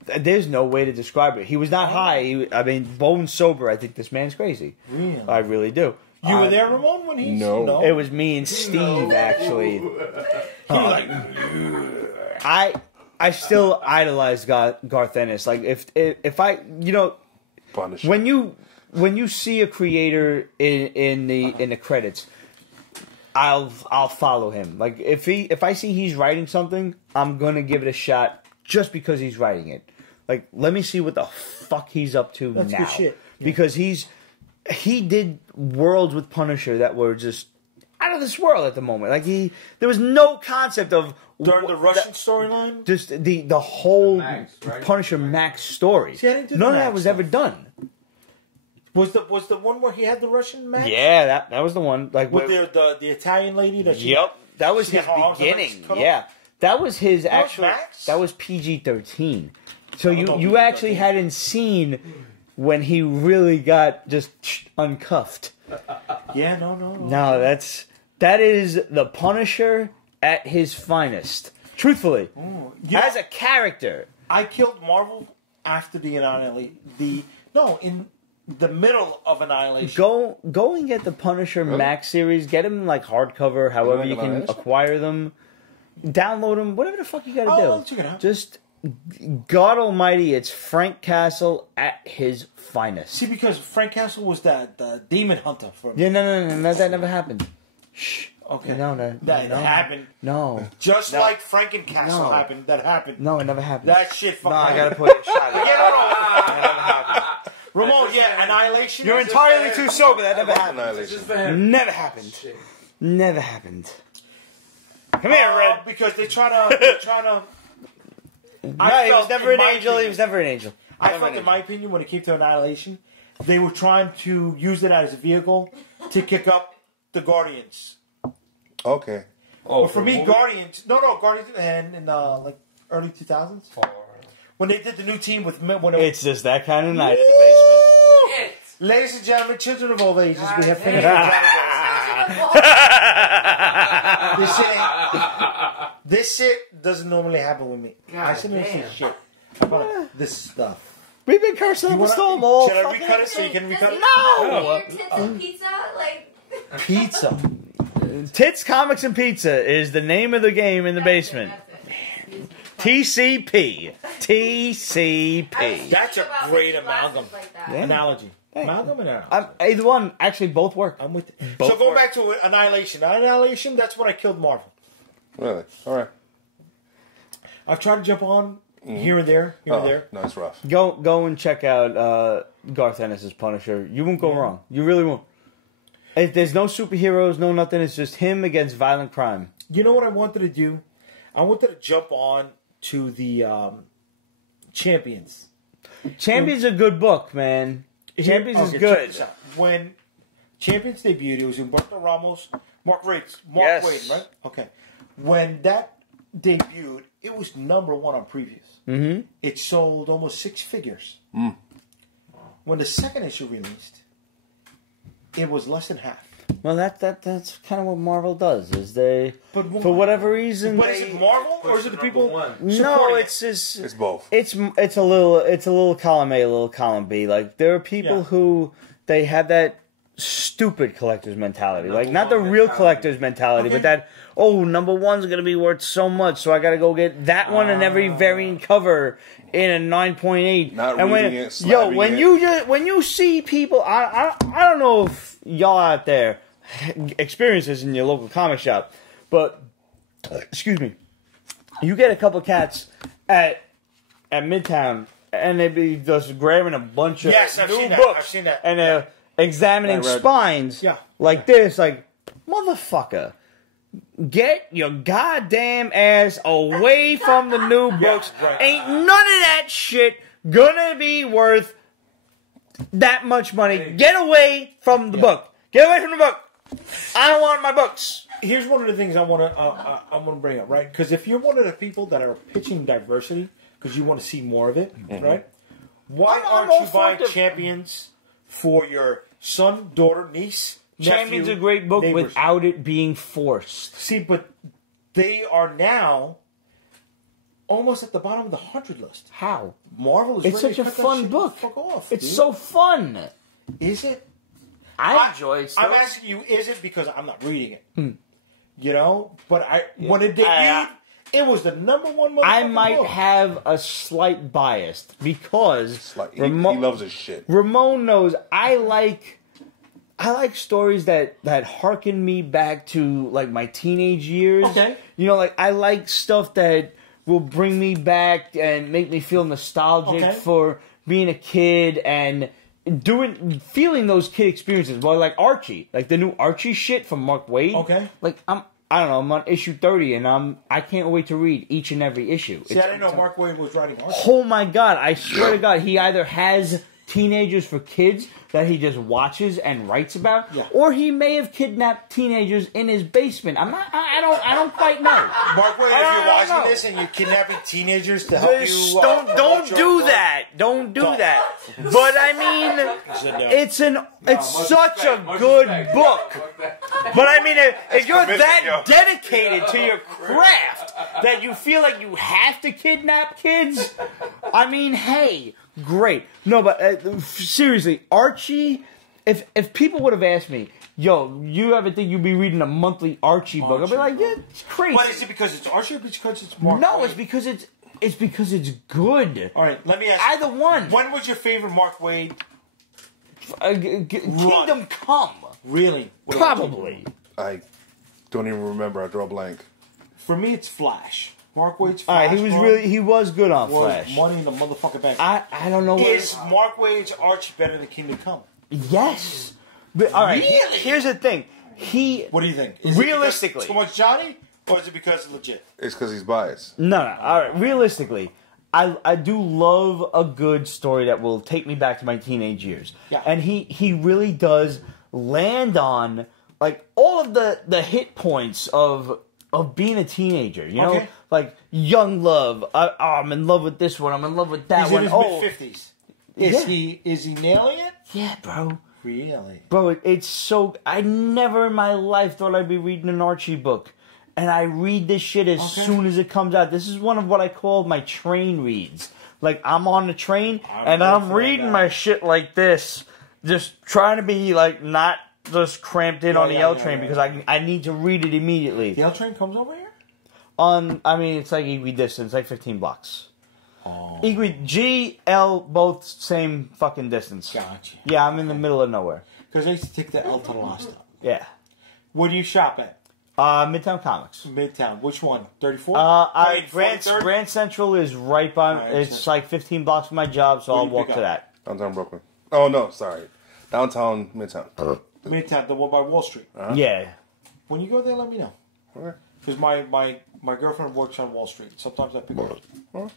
There's no way to describe it. He was not high. I mean, bone sober. I think this man's crazy. Really? I really do. You were there, Ramon, when he? No. It was me and Steve actually. I still idolize Garth Ennis. Like if I Punisher. when you see a creator in the credits, I'll follow him. Like if I see he's writing something, I'm gonna give it a shot just because he's writing it. Like let me see what the fuck he's up to That's now. good shit. Yeah. Because he did worlds with Punisher that were just out of this world at the moment. Like there was no concept of During the Russian storyline? just the whole Max, right? Punisher Max story. See, I didn't do the None of Max that was stuff. ever done. Was the one where he had the Russian match? Yeah, that was the one. Like With the Italian lady that she... Yep, that was she his had her arms beginning. cut off? Yeah, that was his was actual. Max? That was PG-13. So no, you actually PG-13. hadn't seen when he really got just uncuffed. Yeah, no. No, that is the Punisher at his finest. Truthfully, as a character. I killed Marvel after the Annihilation. In the middle of Annihilation. Go and get the Punisher Max series. Get them like hardcover, however you can acquire them. Download them, whatever the fuck you gotta do. I'll check it out. Just God Almighty, it's Frank Castle at his finest. See, because Frank Castle was the demon hunter for me. Yeah, no, that never happened. Shh. Okay. No, That happened. No, Just like Frankencastle No. happened. That happened. no, it never happened. That shit fucking No, I happened. gotta put a shot. Get it on. That never happened. Ramon, yeah, Annihilation. You're entirely too sober. That never happened. Annihilation. Just for him. Never happened. Never happened. Come here, Red. Because they try to. No, he was never an angel. He was never an angel. I felt, in my opinion, when it came to Annihilation, they were trying to use it as a vehicle to kick up the Guardians. Okay. Oh, But for me, Guardians and in like early 2000s when they did the new team with when it, It's just that kind of night in the basement. ladies and gentlemen, children of all ages, we have finished. This shit doesn't normally happen with me. I sit and see shit about this stuff. We've been cursing up a storm all Should I fucking recut it so you can recut it? No! Your tits and pizza, like. Pizza. Tits, Comics, and Pizza is the name of the game in the basement. TCP. TCP. That's a great amalgam. Yeah. Analogy. Amalgam and analogy. Either one, actually both work. I'm with you. Both So going work. back to Annihilation. Annihilation, that's when I killed Marvel. Really? All right. I've tried to jump on here and there, No, it's rough. Go and check out Garth Ennis' Punisher. You won't go wrong. You really won't. There's no superheroes, no nothing. It's just him against violent crime. You know what I wanted to do? I wanted to jump on to the Champions. Champion's a good book, man. Champions Okay, is check good. this out. When Champions debuted, it was Humberto Ramos, Mark Yes. Waid, right? Okay. When that debuted, it was number one on previews. Mm-hmm. It sold almost 6 figures. When the second issue released, it was less than half. Well, that's kind of what Marvel does. Is they But for whatever reason But is it Marvel or is it the people? One. no, supporting it? it's just It's both. it's a little column A, a little column B. Like there are people Yeah. who they have that stupid collector's mentality, like not the Number one real mentality. collector's mentality, but that number one's gonna be worth so much, so I gotta go get that one in every variant cover in a 9.8. Not and reading it, slabbing it. when you see people, I don't know if y'all out there experience this in your local comic shop, but excuse me, you get a couple cats at Midtown, and they be just grabbing a bunch of Yes, I've new seen that. books I've seen that. and they're examining I read- spines Yeah. like this, like motherfucker. Get your goddamn ass away from the new books. right. Ain't none of that shit gonna be worth that much money. Get away from the book. Get away from the book. I don't want my books. here's one of the things I want to bring up, right? Because if you're one of the people that are pitching diversity because you want to see more of it, right? Why aren't you buying Champions for your son, daughter, niece, nephew, Champion's a great book neighbors? without it being forced. See, but they are now almost at the bottom of the 100 list. How? Marvel is It's ready such to a cut that fun shit book. the fuck off, It's dude. so fun. Is it? I enjoy it. I'm asking you, is it? Because I'm not reading it. You know? But when it debuted, it was the number one motherfucking I might book. have a slight bias because He loves his shit. Ramon knows I like stories that harken me back to like my teenage years. Okay. You know, like I like stuff that will bring me back and make me feel nostalgic for being a kid and feeling those kid experiences. Well, like Archie, like the new Archie shit from Mark Waid. Okay. Like I don't know, I'm on issue 30 and I can't wait to read each and every issue. See, I didn't know Mark Waid was writing Archie. Oh my god, I swear to god, he either has teenagers for kids that he just watches and writes about, or he may have kidnapped teenagers in his basement. I don't quite know. Mark Waid, if you're watching this and you're kidnapping teenagers to help you, don't do that. Don't do that. But I mean, it's such a good book. But I mean, if you're that dedicated to your craft that you feel like you have to kidnap kids, I mean, hey, great. No, but seriously, Archie, if people would have asked me, yo, you ever think you'd be reading a monthly Archie book? I'd be like, yeah, it's crazy. But is it because it's Archie or because it's Mark No, Waid? it's because it's good. All right, let me ask Either one. When was your favorite Mark Waid? Kingdom Come. Really? Probably. I don't even remember. I draw a blank. For me, it's Flash. Mark Waid's All Flash. right, he was good on Flash. Money in the motherfucking bank. I don't know. Is Mark Waid's Archie better than Kingdom Come? Yes. But, all right. Really? Here's the thing. What do you think? Is Realistically. it because too much Johnny, or is it because it's legit? It's because he's biased. No. All right. Realistically, I do love a good story that will take me back to my teenage years. Yeah. And he really does land on like all of the hit points of being a teenager. You know, like young love. I'm in love with this one. I'm in love with that He's one. in his mid-50s. Is he nailing it? Yeah, bro. Really? Bro, it's so... I never in my life thought I'd be reading an Archie book. And I read this shit as soon as it comes out. This is one of what I call my train reads. Like, I'm on the train, and I'm reading my shit like this. Just trying to be, like, not just cramped in on the L train because I need to read it immediately. The L train comes over here? I mean, it's like equidistance, like 15 blocks. G, L, both same fucking distance. Gotcha. Yeah, I'm in the middle of nowhere. Because I used to take the L to the last stop. Yeah. Where do you shop at? Midtown Comics. Midtown. Which one? 34? Grand Central is right by. It's like 15 blocks from my job, so I'll walk to that. Downtown Brooklyn. Oh no, sorry. Downtown Midtown. Midtown, the one by Wall Street. Yeah. When you go there, let me know. Okay. Because my girlfriend works on Wall Street. Sometimes I pick her up.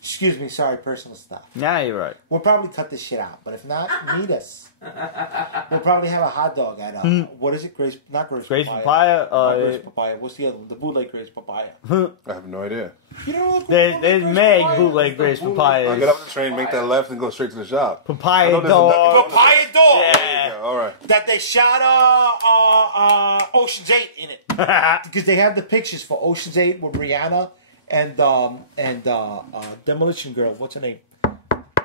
Excuse me, sorry, personal stuff. Nah, you're right. We'll probably cut this shit out, but if not, meet us. We'll probably have a hot dog at what is it? Grace Papaya. Not Grace Papaya. What's the other one? The bootleg Grace Papaya. I have no idea. You know what? There's mad bootleg Grace Papaya. I get off the train, make that left, and go straight to the shop. Papaya dog. Papaya dog. Yeah. All right. That they shot Ocean's 8 in it because they have the pictures for Ocean's 8 with Rihanna and Demolition Girl. What's her name?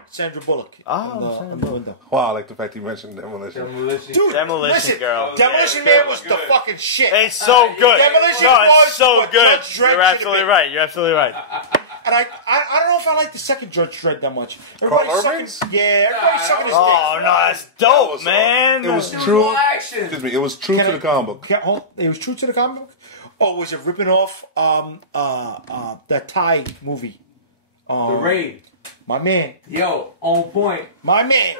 Sandra Bullock. On the window. Wow, I like the fact you mentioned Demolition. Dude, Demolition listen, Girl. Demolition Man was the fucking shit. It's so good. Demolition No, was it's so what good. Judge Dredd You're absolutely right. You're absolutely right. And I don't know if I like the second Judge Dredd that much. Carl Everybody's Urban's? sucking sucking his dick. Oh no, that's dope, man. It was true. Action. Excuse me. It was true to the comic book. It was true to the comic book? Or was it ripping off that Thai movie? The Raid. My man. Yo, on point. My man.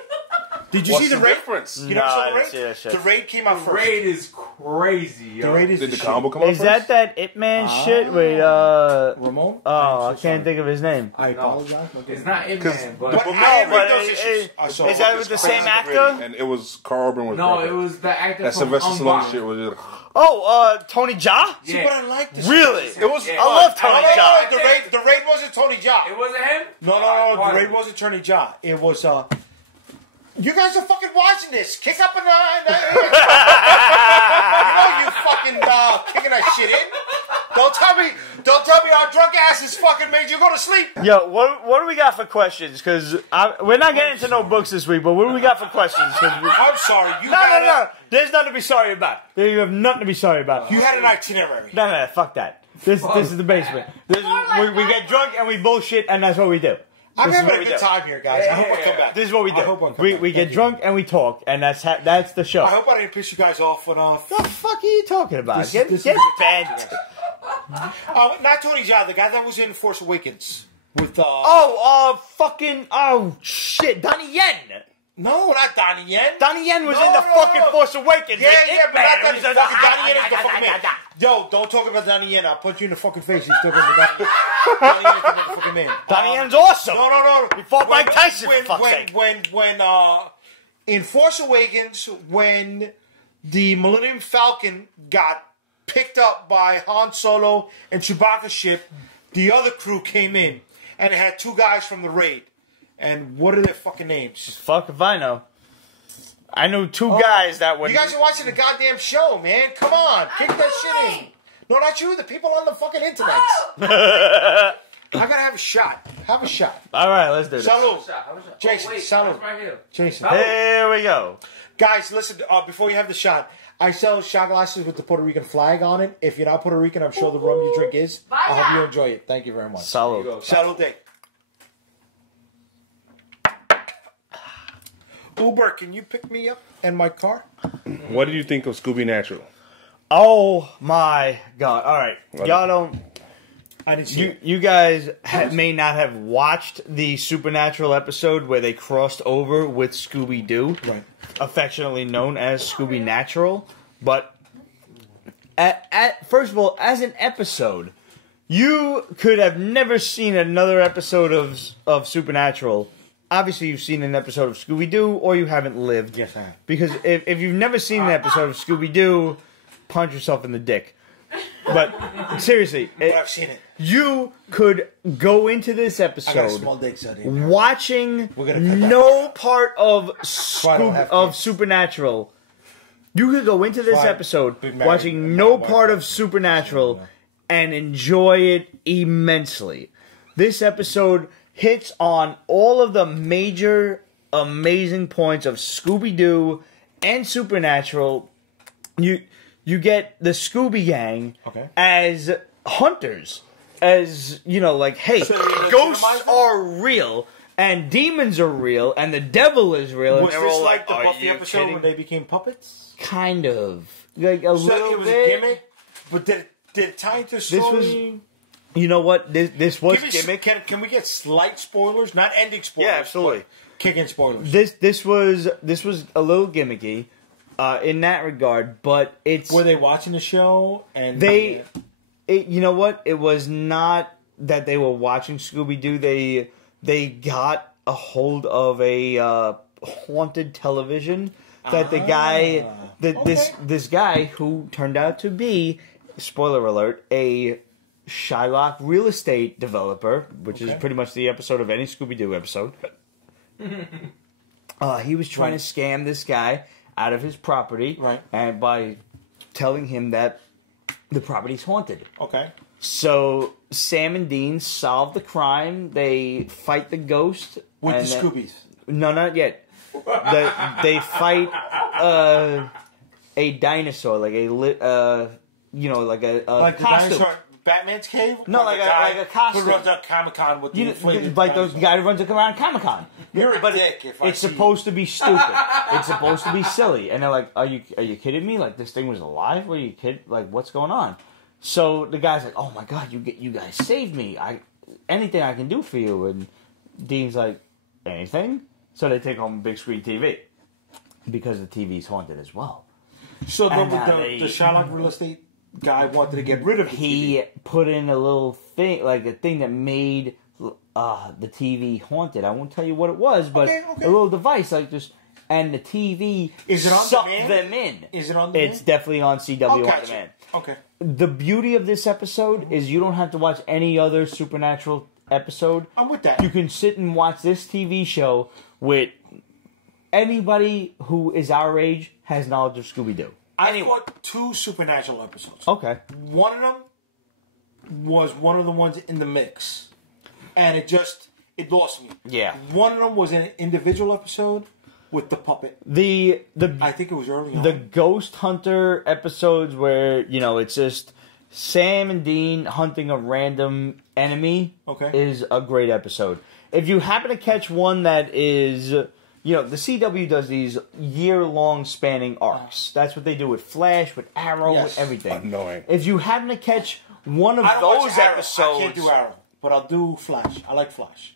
Did you What's see the the Raid? difference? You never Nah, saw I the didn't Raid? see that shit. The Raid came out The first. Raid is crazy, yo. The raid is Did the shit. combo come out Is first? that It Man shit with Ramon? Oh, I can't think of his name. I apologize. It's not It Man, but But No, I but read those issues. is that with the same actor? And it was Carl Urban was no, perfect. it was the actor That from Sylvester Stallone Unbound. shit was just... Oh, Tony Jaa? See, Yeah. but I like this. Really? It was Yeah. I love Tony No, Jaa. the raid wasn't Tony Jaa. It wasn't him? No, the raid wasn't Tony Jaa. It was, you guys are fucking watching this. Kick up and you fucking kicking that shit in. Don't tell me our drunk asses fucking made you go to sleep. Yo, what do we got for questions? Because we're not getting into no books this week, but what do we got for questions? I'm sorry. No. There's nothing to be sorry about. You have nothing to be sorry about. You had an itinerary. No, fuck that. This is the basement. We get drunk and we bullshit, and that's what we do. I'm This is having what a we good do. time here, guys. I hope I come back. This is what we I hope I do. come We back. get Thank you. drunk and we talk, and that's the show. I hope I didn't piss you guys off enough. What the fuck are you talking about? This Get is a good time, bent. Not Tony Jaa, the guy that was in Force Awakens with Shit, Donnie Yen. No, not Donnie Yen. Donnie Yen was No, in the no, fucking no. Force Awakens. Yeah, but not It that was fucking Donnie Yen is the fucking man. Yo, don't talk about Donnie Yen. I'll punch you in the fucking face. He's talking about Donnie Yen. Donnie Yen is the fucking man. Donnie Yen's awesome. No. He fought Mike Tyson, for fuck's sake. When in Force Awakens, when the Millennium Falcon got picked up by Han Solo and Chewbacca's ship, the other crew came in, and it had two guys from the raid. And what are their fucking names? Fuck if I know. I know two guys that would. You guys are watching the goddamn show, man. Come on. Kick that shit in. No, not you. The people on the fucking internet. I gotta have a shot. Have a shot. All right, let's do this. Salud. How was that? Jason, wait, salud. it's right here. Jason. Here we go. Guys, listen, before you have the shot, I sell shot glasses with the Puerto Rican flag on it. If you're not Puerto Rican, I'm sure the rum you drink is. I hope you enjoy it. Thank you very much. Salud. Salud. Uber, can you pick me up and my car? What did you think of Scooby Natural? Oh my god! All right, y'all don't. I didn't see it. You guys may not have watched the Supernatural episode where they crossed over with Scooby Doo, Right. affectionately known as Scooby Natural. But first of all, as an episode, you could have never seen another episode of Supernatural. Obviously, you've seen an episode of Scooby Doo, or you haven't lived. Yes, I have. Because if you've never seen an episode of Scooby Doo, punch yourself in the dick. But seriously, But I've seen it. you could go into this I got a episode small dick, so there. watching We're gonna cut that. no part of I don't have kids. Supernatural. You could go into this Why? episode Big married watching and no my part wife- of Supernatural and enjoy it immensely. This episode hits on all of the major amazing points of Scooby-Doo and Supernatural. You get the Scooby Gang as hunters, as like, hey, So they ghosts legitimize them? are real and demons are real and the devil is real. And Was they're this all like the "Are Buffy you episode kidding?" when they became puppets? Kind of, like a So little it was bit. a gimmick, but did it tie into the story? You know what? This was Give me gimmick. Can we get slight spoilers? Not ending spoilers. Yeah, absolutely. but Kick-in spoilers. This was a little gimmicky in that regard, but it's Were they watching the show? And you know what? It was not that they were watching Scooby Doo. They got a hold of a haunted television that the guy this guy who turned out to be, spoiler alert, a Shylock real estate developer, which is pretty much the episode of any Scooby Doo episode. He was trying to scam this guy out of his property, Right. and by telling him that the property's haunted. Okay. So Sam and Dean solve the crime. They fight the ghost With and the then- Scoobies. No, not yet. They fight a dinosaur, like like a Like the costume. dinosaur Batman's cave? No, like a costume. Who runs out Comic-Con with the inflated like the dinosaur? guy who runs around Comic-Con. You're a But dick if I it's see supposed to be stupid. It's supposed to be silly. And they're like, are you kidding me? Like, this thing was alive? What are you kidding? Like, what's going on? So the guy's like, oh my god, you guys saved me. Anything I can do for you. And Dean's like, anything? So they take home a big screen TV. Because the TV's haunted as well. So And, the Sherlock real estate guy wanted to get rid of the he TV. put in a little thing, like a thing that made the TV haunted. I won't tell you what it was, but Okay. a little device like this, and the TV Is it on sucked demand? them in. Is it on demand? It's definitely on CW on gotcha. demand. Okay. The beauty of this episode is you don't have to watch any other Supernatural episode. I'm with that. You can sit and watch this TV show with anybody who is our age has knowledge of Scooby-Doo. I caught 2 Supernatural episodes. Okay. One of them was one of the ones in the mix. And it lost me. Yeah. One of them was an individual episode with the puppet. I think it was early on. The Ghost Hunter episodes where, it's just Sam and Dean hunting a random enemy is a great episode. If you happen to catch one that is, the CW does these year-long spanning arcs. That's what they do with Flash, with Arrow, with everything. Annoying. If you happen to catch one of those episodes... I can't do Arrow, but I'll do Flash. I like Flash.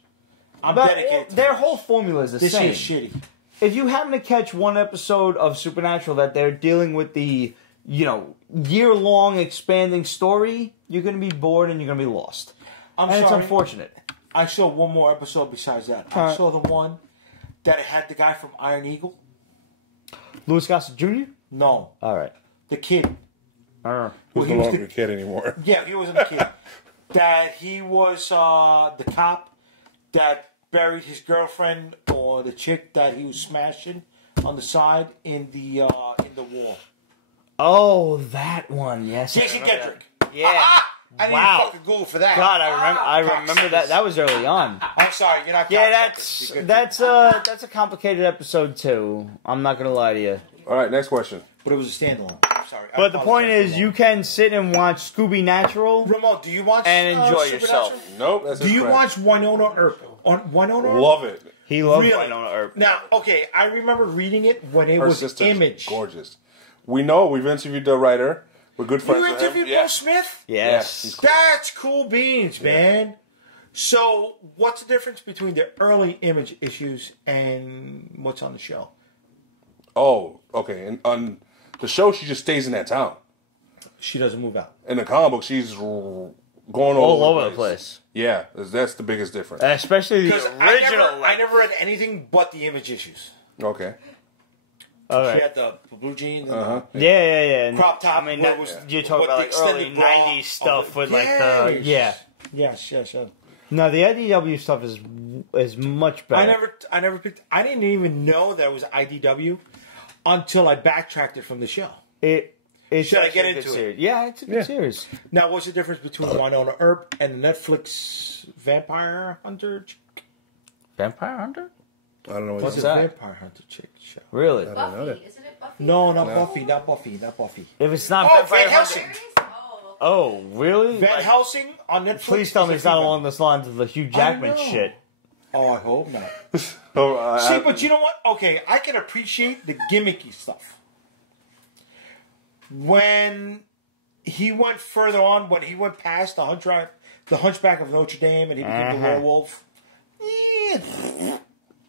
I'm dedicated to their Flash. whole formula is the same. This year's shitty. If you happen to catch one episode of Supernatural that they're dealing with the, year-long expanding story, you're going to be bored and you're going to be lost. It's unfortunate. I saw one more episode besides that. I saw the one that had the guy from Iron Eagle. Louis Gossett Jr.? No. All right. The kid. Who's no longer a kid anymore. Yeah, he wasn't a kid. That he was the cop that buried his girlfriend or the chick that he was smashing on the side in the wall. Oh, that one. Yes. Jason Gedrick. Yeah. I need to fucking Google for that. God, I remember that. That was early on. I'm sorry, you're not. Yeah, that's a complicated episode too. I'm not gonna lie to you. All right, next question. But it was a standalone. I'm sorry. But the point is, you can sit and watch Scooby Natural. Ramon, do you watch and enjoy yourself? Nope. That's do you watch Winona Earp? Winona Earp? Love it. He loves Really? Winona Earp. Now, okay, I remember reading it when it Her was sister's Image. gorgeous. We've interviewed the writer. We're good friends You with him. interviewed Yeah. Will Smith? Yes. he's cool. That's cool beans, man. So, what's the difference between the early Image issues and what's on the show? Oh, okay. And on the show, she just stays in that town. She doesn't move out. In the comic book, she's going All over the place. Yeah, that's the biggest difference. Especially the Because original. I never read anything but the Image issues. Okay. All She right. had the blue jeans and Yeah. crop top. I mean, where that, it was- you're talking with about the like early extended bra. 90s stuff with Yes. like the Yes. No, the IDW stuff is much better. I never picked. I didn't even know that it was IDW until I backtracked it from the show. It's Should I actually get a good into it? series. Yeah, it's a good series. Now, what's the difference between Winona Earp and the Netflix Vampire Hunter? Vampire Hunter? I don't know What's what's the that? Vampire Hunter chick show? Really? Buffy, isn't it Buffy? No, not Buffy. Not Buffy. If it's not Oh, Vampire Van Helsing. Hunter, Oh. oh really? Van Like, Helsing on Netflix. please tell is me a it's not female. along the lines of the Hugh Jackman know. shit. Oh, I hope not. Oh, See, but you know what? Okay, I can appreciate the gimmicky stuff. When he went further on, when he went past the Hunchback of Notre Dame, and he became the werewolf.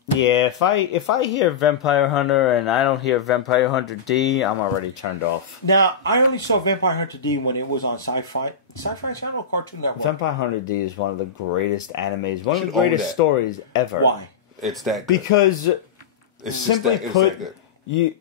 Yeah, if I hear Vampire Hunter and I don't hear Vampire Hunter D, I'm already turned off. Now, I only saw Vampire Hunter D when it was on Sci-Fi Channel or Cartoon Network. Vampire Hunter D is one of the greatest animes, one of Should the greatest own that. stories ever. Why? It's that good. Because It's just simply that put, good.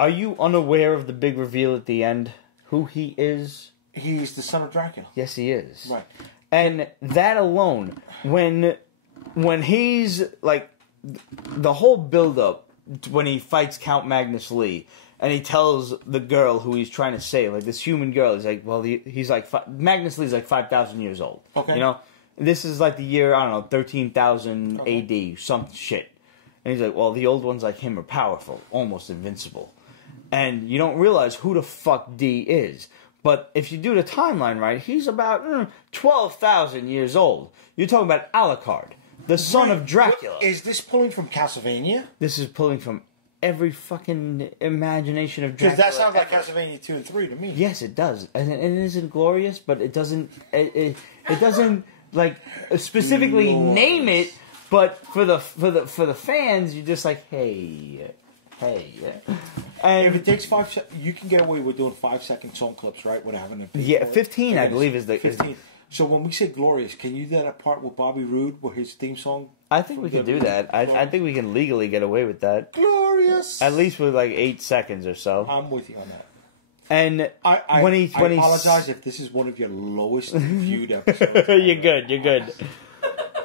are you unaware of the big reveal at the end? Who he is? He's the son of Dracula. Yes, he is. Right. And that alone, when he's like the whole build up when he fights Count Magnus Lee, and he tells the girl who he's trying to save, like this human girl, he's like, well, he's like Magnus Lee's like 5,000 years old. Okay. You know, this is like the year 13,000 AD, some shit. And he's like, well, the old ones like him are powerful, almost invincible. And you don't realize who the fuck D is. But if you do the timeline right, he's about 12,000 years old. You're talking about Alucard, the son of Dracula. Is this pulling from Castlevania? This is pulling from every fucking imagination of Dracula. Because that sounds like ever. Castlevania 2 and 3 to me. Yes, it does, and it isn't glorious, but it doesn't. It doesn't like specifically name it. But for the fans, you're just like, hey. And if it takes 5 seconds, you can get away with doing 5-second song clips, right? Without having to. Yeah, 15, I believe, is the 15. So when we say glorious, can you do that part with Bobby Roode, where his theme song? I think we can do that. I think we can legally get away with that. Glorious. At least with like 8 seconds or so. I'm with you on that. And I apologize if this is one of your lowest viewed episodes. You're good.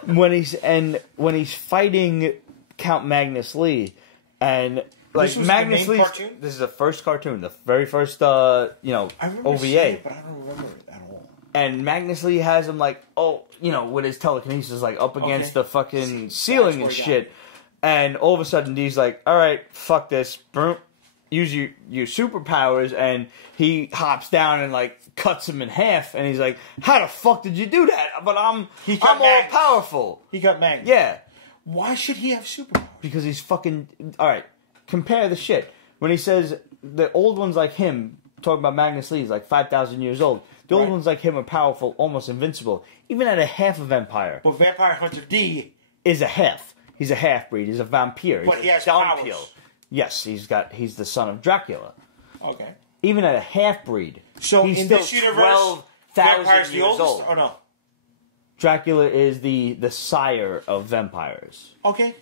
when he's fighting Count Magnus Lee, and like This was Magnus the main Lee, cartoon? this is the first cartoon, the very first OVA. I remember seeing it, but I don't remember it at all. And Magnus Lee has him like, with his telekinesis like up against Okay. the fucking ceiling and shit. And all of a sudden he's like, all right, fuck this. Use your superpowers. And he hops down and like cuts him in half. And he's like, how the fuck did you do that? But I'm all powerful. He got Magnus. Yeah. Why should he have superpowers? Because he's fucking... Alright, compare the shit. When he says the old ones like him, talking about Magnus Lee, is like 5,000 years old. The old ones like him are powerful, almost invincible. Even at a half of Empire. But Vampire Hunter D is a half. He's a half-breed. He's a vampire. But he has Downpeel. powers. Yes, he's the son of Dracula. Okay. Even at a half-breed, So he's in still this universe, 12,000 Vampire's the years oldest, old. or no? Dracula is the sire of vampires. Okay.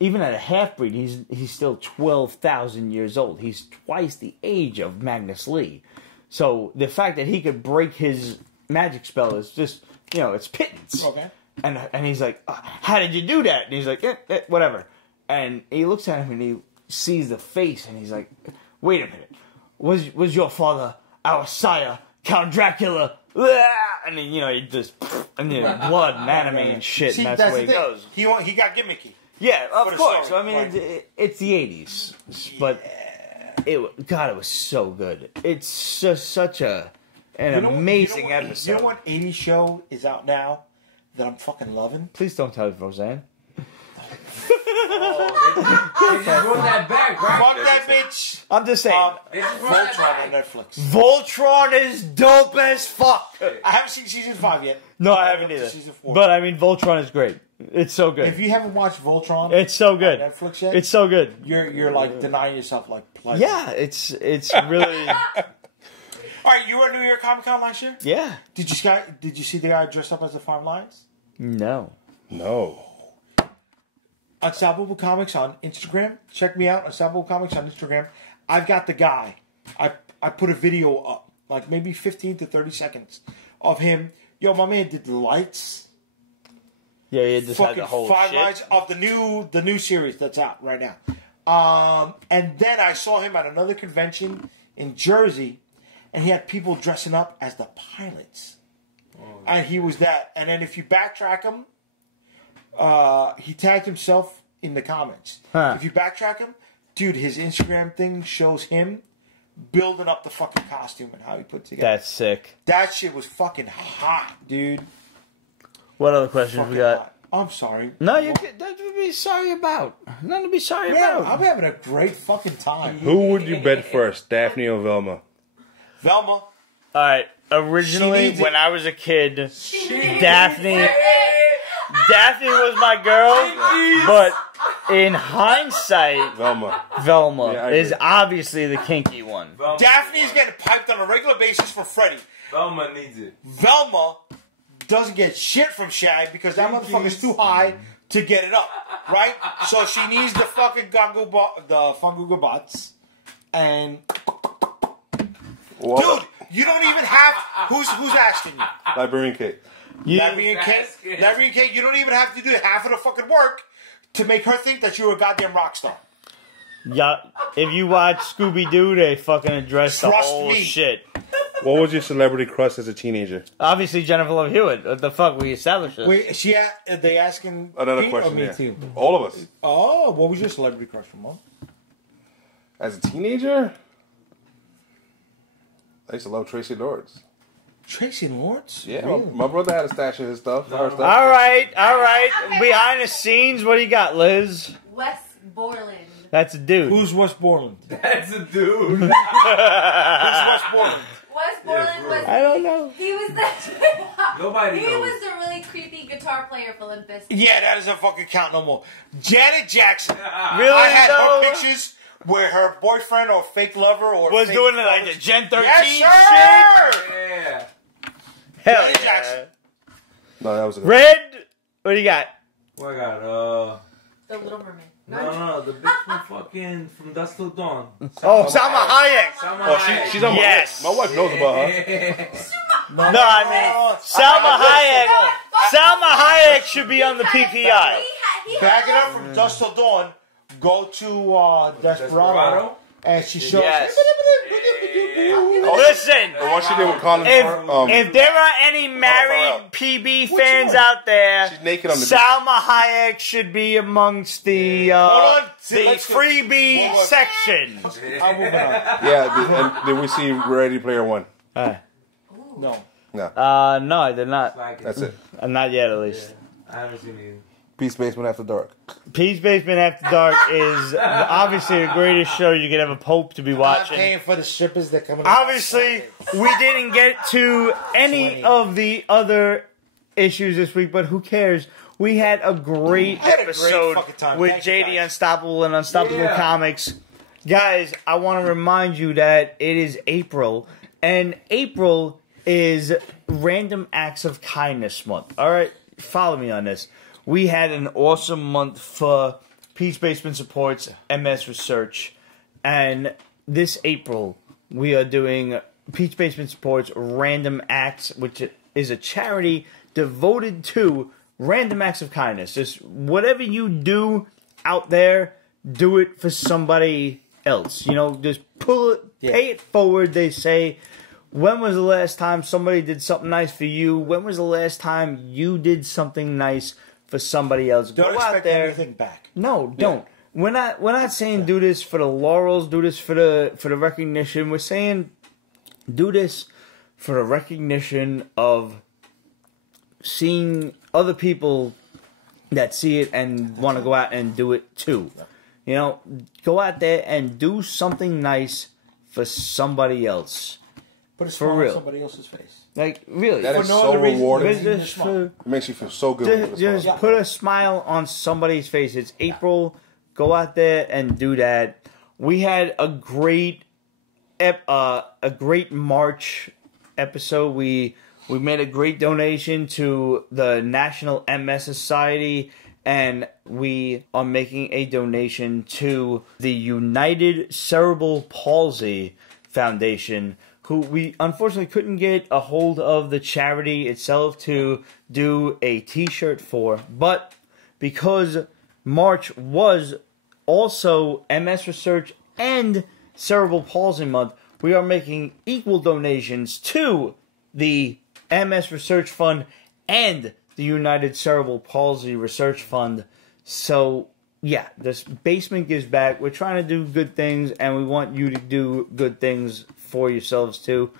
Even at a half-breed, he's still 12,000 years old. He's twice the age of Magnus Lee. So the fact that he could break his magic spell is just, it's pittance. Okay. And he's like, how did you do that? And he's like, whatever. And he looks at him and he sees the face and he's like, wait a minute. Was your father our sire, Count Dracula? And then, he just, and then blood and anime and shit, See, and that's the way the it thing. goes. He got gimmicky. Yeah, of the course. story, I mean, right. it's the 80s. But, it was so good. It's just such an amazing episode. You know what 80s show is out now that I'm fucking loving? Please don't tell Roseanne. Run that back, right? Fuck that bitch! I'm just saying. Voltron on Netflix. Voltron is dope as fuck. I haven't seen season 5 yet. No, I haven't up to either. season 4. But I mean, Voltron is great. It's so good. If you haven't watched Voltron, It's so good. on Netflix yet, It's so good. you're like denying yourself like pleasure. Yeah, it's really. All right, you were at New York Comic Con last year. Yeah. Did you see the guy dressed up as the Farm Lions? No. No. Unstoppable Comics on Instagram. Check me out, Unstoppable Comics on Instagram. I've got the guy. I put a video up, like maybe 15 to 30 seconds of him. Yo, my man did the lights. Yeah, he just had Fucking the whole Five shit. Lights of the new series that's out right now. And then I saw him at another convention in Jersey, and he had people dressing up as the pilots. And he was that. And then if you backtrack him, he tagged himself in the comments. Huh. If you backtrack him, dude, his Instagram thing shows him building up the fucking costume and how he put it together. That's sick. That shit was fucking hot, dude. What other questions Fucking we got? hot. I'm sorry. No, you could. That would be sorry about. Nothing to be sorry Yeah, about. I'm having a great fucking time. Who would you bet first, Daphne or Velma? Velma. All right. Originally, She needs when it. I was a kid, Daphne was my girl, but in hindsight, Velma. Velma Yeah, I is agree. obviously the kinky one. Daphne's getting piped on a regular basis for Freddy. Velma needs it. Velma doesn't get shit from Shag because that motherfucker's too high to get it up, right? So she needs the fucking funguga bots. And What? dude, you don't even have who's asking you? Librarian Kate. Librarian Kate, you don't even have to do half of the fucking work to make her think that you're a goddamn rock star. Yeah, if you watch Scooby Doo, they fucking address the Trust whole me. shit. What was your celebrity crush as a teenager? Obviously, Jennifer Love Hewitt. What the fuck? We established this. Wait, are they asking Another Pete question, or me yeah. too? All of us. Oh, what was your celebrity crush from Mom? As a teenager? I used to love Tracy Lords. Tracy Lords? Yeah, Really? my brother had a stash of his stuff. Her stuff. All right. Okay. Behind the scenes, what do you got, Liz? Wes Borland. That's a dude. Who's West Borland? That's a dude. Who's West Borland? Wes Borland was. I don't know. He was the. Nobody He knows. was the really creepy guitar player for Limp Bizkit. Yeah, that doesn't fucking count no more. Janet Jackson. Really, I had though? her pictures where her boyfriend or fake lover or was fake doing it like the Gen 13 yes, shit. Yeah. Hell Janet yeah. Jackson. No, that was a good Red, what do you got? What I got? The Little Mermaid. No, the bitch from Dusk Till Dawn. Oh, Salma Hayek. Oh, she's on Yes. my wife knows about her. No, I mean, Salma Hayek should be on the PPI. Back it up from Dusk Till Dawn. Go to Desperado. And she shows. Yes. Oh, Listen, the one she did with Colin if there are any married PB fans out there, she's naked on the Salma Hayek should be amongst the freebie section. I'm moving on. Yeah, and did we see Ready Player One? No. No. No, I did not. That's it. Not yet, at least. I haven't seen it. Peace Basement After Dark. Peace Basement After Dark is obviously the greatest show you could ever hope to be I'm watching. paying for the strippers that come in. Obviously, we didn't get to any of the other issues this week, but who cares? We had a great episode fucking time. with Thank you, JD guys. Unstoppable and Unstoppable Comics. Guys, I want to remind you that it is April, and April is Random Acts of Kindness Month. All right, follow me on this. We had an awesome month for Peace Basement Supports MS Research, and this April we are doing Peace Basement Supports Random Acts, which is a charity devoted to random acts of kindness. Just whatever you do out there, do it for somebody else. You know, just pay it forward, they say. When was the last time somebody did something nice for you? When was the last time you did something nice for somebody else? Don't Go expect out there. anything back. No, don't. We're not saying do this for the laurels, do this for the recognition. We're saying do this for the recognition of seeing other people that see it and want to go out and do it too. You know, go out there and do something nice for somebody else. Put a For smile on real. somebody else's face. Like, really. That For is no so other reason rewarding. than It Just for- makes you feel so good. when you put a Just smile. put a smile on somebody's face. It's April. Go out there and do that. We had a great March episode. We made a great donation to the National MS Society, and we are making a donation to the United Cerebral Palsy Foundation, who we unfortunately couldn't get a hold of the charity itself to do a t-shirt for, but because March was also MS Research and Cerebral Palsy Month, we are making equal donations to the MS Research Fund and the United Cerebral Palsy Research Fund. So, yeah, this Basement Gives Back. We're trying to do good things, and we want you to do good things for yourselves, too.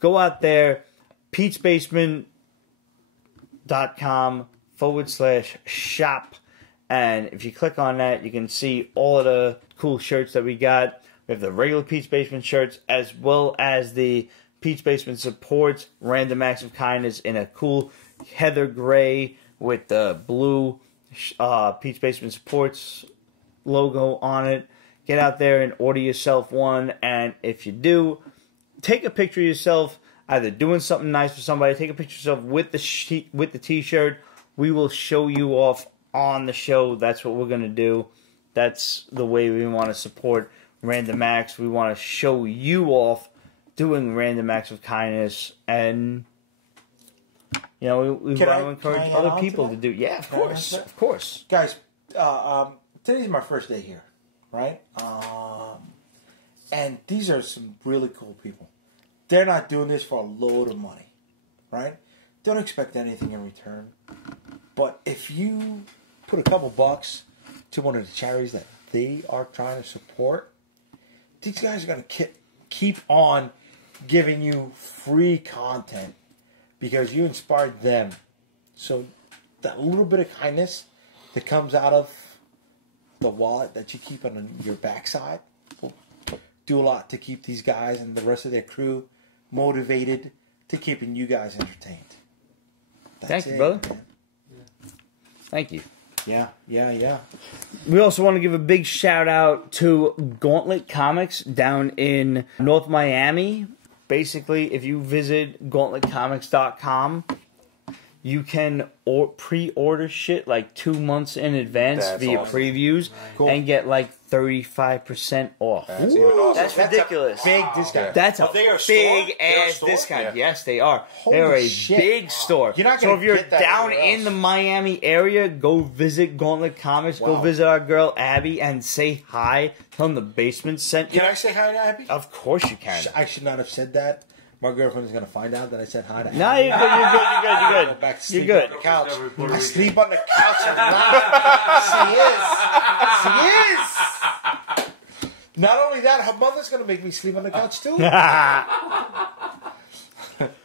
Go out there, PeachBasement.com/shop. And if you click on that, you can see all of the cool shirts that we got. We have the regular Peach Basement shirts, as well as the Peach Basement Supports Random Acts of Kindness in a cool heather gray with the blue Peach Basement Supports logo on it. Get out there and order yourself one. And if you do, take a picture of yourself either doing something nice for somebody. Take a picture of yourself with the t-shirt. We will show you off on the show. That's what we're going to do. That's the way we want to support Random Acts. We want to show you off doing random acts of kindness, and you know, we want to encourage other people to do. Yeah, of course. Guys, today's my first day here, right? And these are some really cool people. They're not doing this for a load of money, right? Don't expect anything in return. But if you put a couple bucks to one of the charities that they are trying to support, these guys are going to keep on giving you free content because you inspired them. So that little bit of kindness that comes out of the wallet that you keep on your backside will do a lot to keep these guys and the rest of their crew motivated to keeping you guys entertained. Thank you, brother. Man. Thank you. Yeah. We also want to give a big shout out to Gauntlet Comics down in North Miami. Basically, if you visit gauntletcomics.com, you can pre-order shit like 2 months in advance via previews and get like 35% off. That's even awesome. That's ridiculous. Big discount. That's a they are big ass store? discount. Yeah. Yes, they are. Holy They're a shit. big store. You're not so gonna if you're get that down anywhere in the else. Miami area, go visit Gauntlet Comics. Go Wow. visit our girl Abby and say hi. Tell them the basement sent you. Can I say hi to Abby? Of course you can. I should not have said that. My girlfriend is going to find out that I said hi to Abby. No, you're good. You're good. Go back to You're sleep good. on the couch. I sleep on the couch a lot. She is. Not only that, her mother's going to make me sleep on the couch too.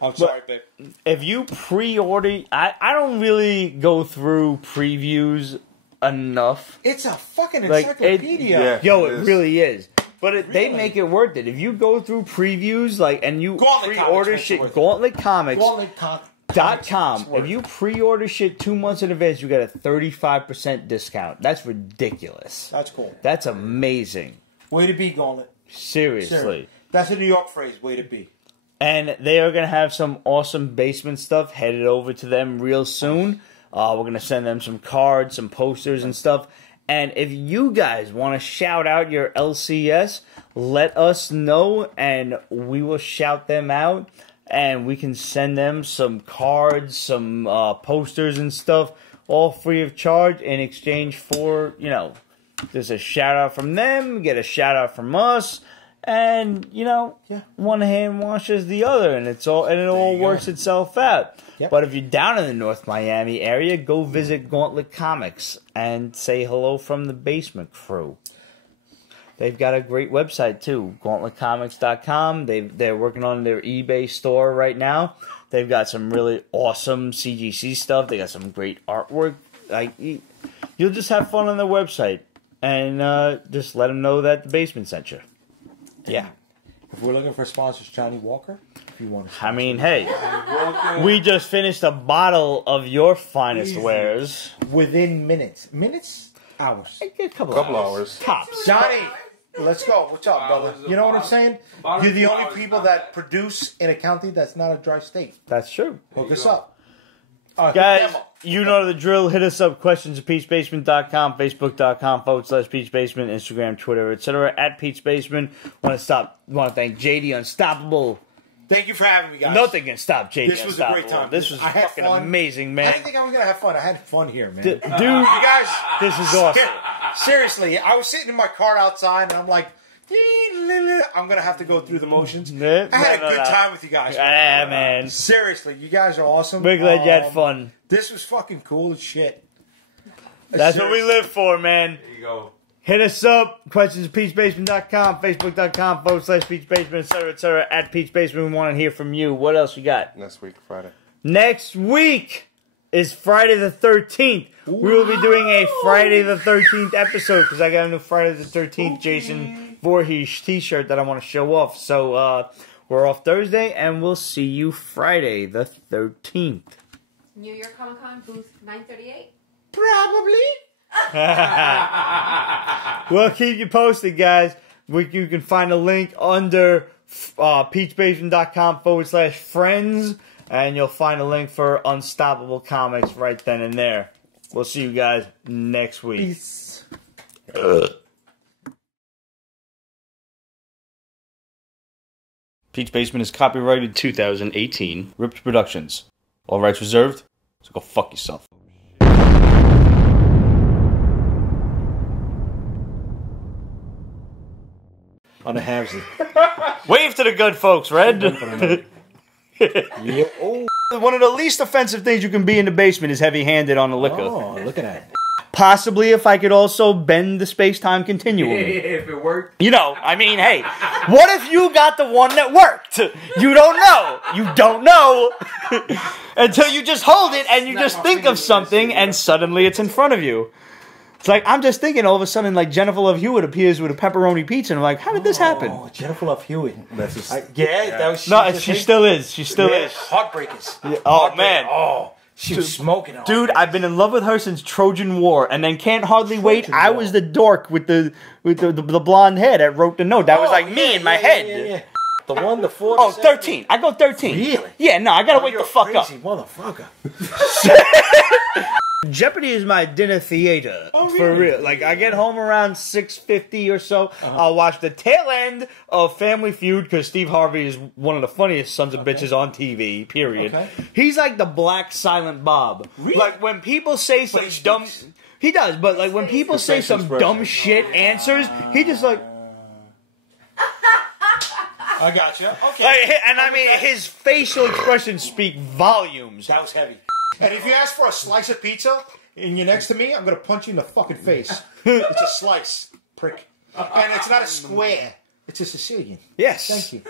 I'm sorry, babe. If you pre-order, I don't really go through previews enough. It's a fucking Like, encyclopedia. Yeah. Yo, It it is. really is. But they Really? make it worth it. If you go through previews, like, and you Gauntlet pre-order Comics shit, makes it gauntletcomics.com. worth If you pre-order shit 2 months in advance, you get a 35% discount. That's ridiculous. That's cool. That's amazing. Way to be, Gauntlet. Seriously. That's a New York phrase. Way to be. And they are going to have some awesome basement stuff headed over to them real soon. We're going to send them some cards, some posters and stuff. And if you guys want to shout out your LCS, let us know and we will shout them out. And we can send them some cards, some posters and stuff, all free of charge in exchange for, you know, there's a shout out from them, get a shout out from us. And one hand washes the other, and it all works itself out. Yep. But if you're down in the North Miami area, go visit Gauntlet Comics and say hello from the Basement Crew. They've got a great website too, gauntletcomics.com. They're working on their eBay store right now. They've got some really awesome CGC stuff. They got some great artwork. Like you'll just have fun on their website, and just let them know that the Basement sent you. Yeah. If we're looking for sponsors, Johnny Walker, if you want to. I mean, hey, we just finished a bottle of your finest wares. Within minutes. Hours. A couple hours. Tops. Johnny, let's go. What's up, brother? You know what I'm saying? You're the only people that produce in a county that's not a dry state. That's true. Hook us up. Guys, you know the drill. Hit us up, questions at peachbasement.com, facebook.com/peachbasement, Instagram, Twitter, etc. at peachbasement. Want to thank JD Unstoppable. Thank you for having me, guys. Nothing can stop JD This was a great time. This was I had fucking fun. amazing, I man. didn't think I was going to have fun. I had fun here, man. Dude, you guys, this is awesome. Seriously, I was sitting in my car outside, and I'm like, I'm going to have to go through the motions. I had a good time with you guys. Yeah, man. Seriously, you guys are awesome. We're glad you had fun. This was fucking cool as shit. That's what we live for, man. There you go. Hit us up, questions at peachbasement.com, facebook.com/peachbasement, etc. at peachbasement. We want to hear from you. What else you got? Next week, Friday. Next week is Friday the 13th. We will be doing a Friday the 13th episode because I got a new Friday the 13th Jason Voorhees t-shirt that I want to show off. So we're off Thursday, and we'll see you Friday the 13th. New York Comic Con booth 938. Probably. We'll keep you posted, guys. You can find a link under peachbasement.com/friends, and you'll find a link for Unstoppable Comics right then and there. We'll see you guys next week. Peace. Peach Basement is copyrighted 2018. Ripped Productions. All rights reserved, so go fuck yourself. On a Hamsley. Wave to the good folks, Red. Yeah. Oh. One of the least offensive things you can be in the basement is heavy-handed on the liquor. Oh, look at that. Possibly if I could also bend the space-time continuum. If it worked. You know, I mean, hey, what if you got the one that worked? You don't know. You don't know. Until you just hold it and you just think of something and suddenly it's in front of you. It's like, I'm just thinking all of a sudden, like, Jennifer Love Hewitt appears with a pepperoni pizza, and I'm like, how did this happen? Oh, Jennifer Love Hewitt. That's just, That was No, she still is. She still is. Heartbreakers. Yeah. Oh, man. Oh, She was smoking it. Dude, I've been in love with her since Trojan War, and then Can't Hardly Wait. I was the dork with the blonde hair that wrote the note. That was like me in my head. Yeah. The 1, the 4, Oh, 13. I go 13. Really? Yeah, no, I gotta wake the fuck up. Crazy motherfucker. Jeopardy is my dinner theater. For real. Like, I get home around 6:50 or so. I'll watch the tail end of Family Feud because Steve Harvey is one of the funniest sons of bitches on TV, period. Okay. He's like the black silent Bob. Really? Like, when people say some dumb... He does, but like when people say some dumb shit answers, he just like... I got you. Okay. Like, and I mean, his facial expressions speak volumes. That was heavy. And if you ask for a slice of pizza and you're next to me, I'm going to punch you in the fucking face. It's a slice, prick. And it's not a square. It's a Sicilian. Yes. Thank you.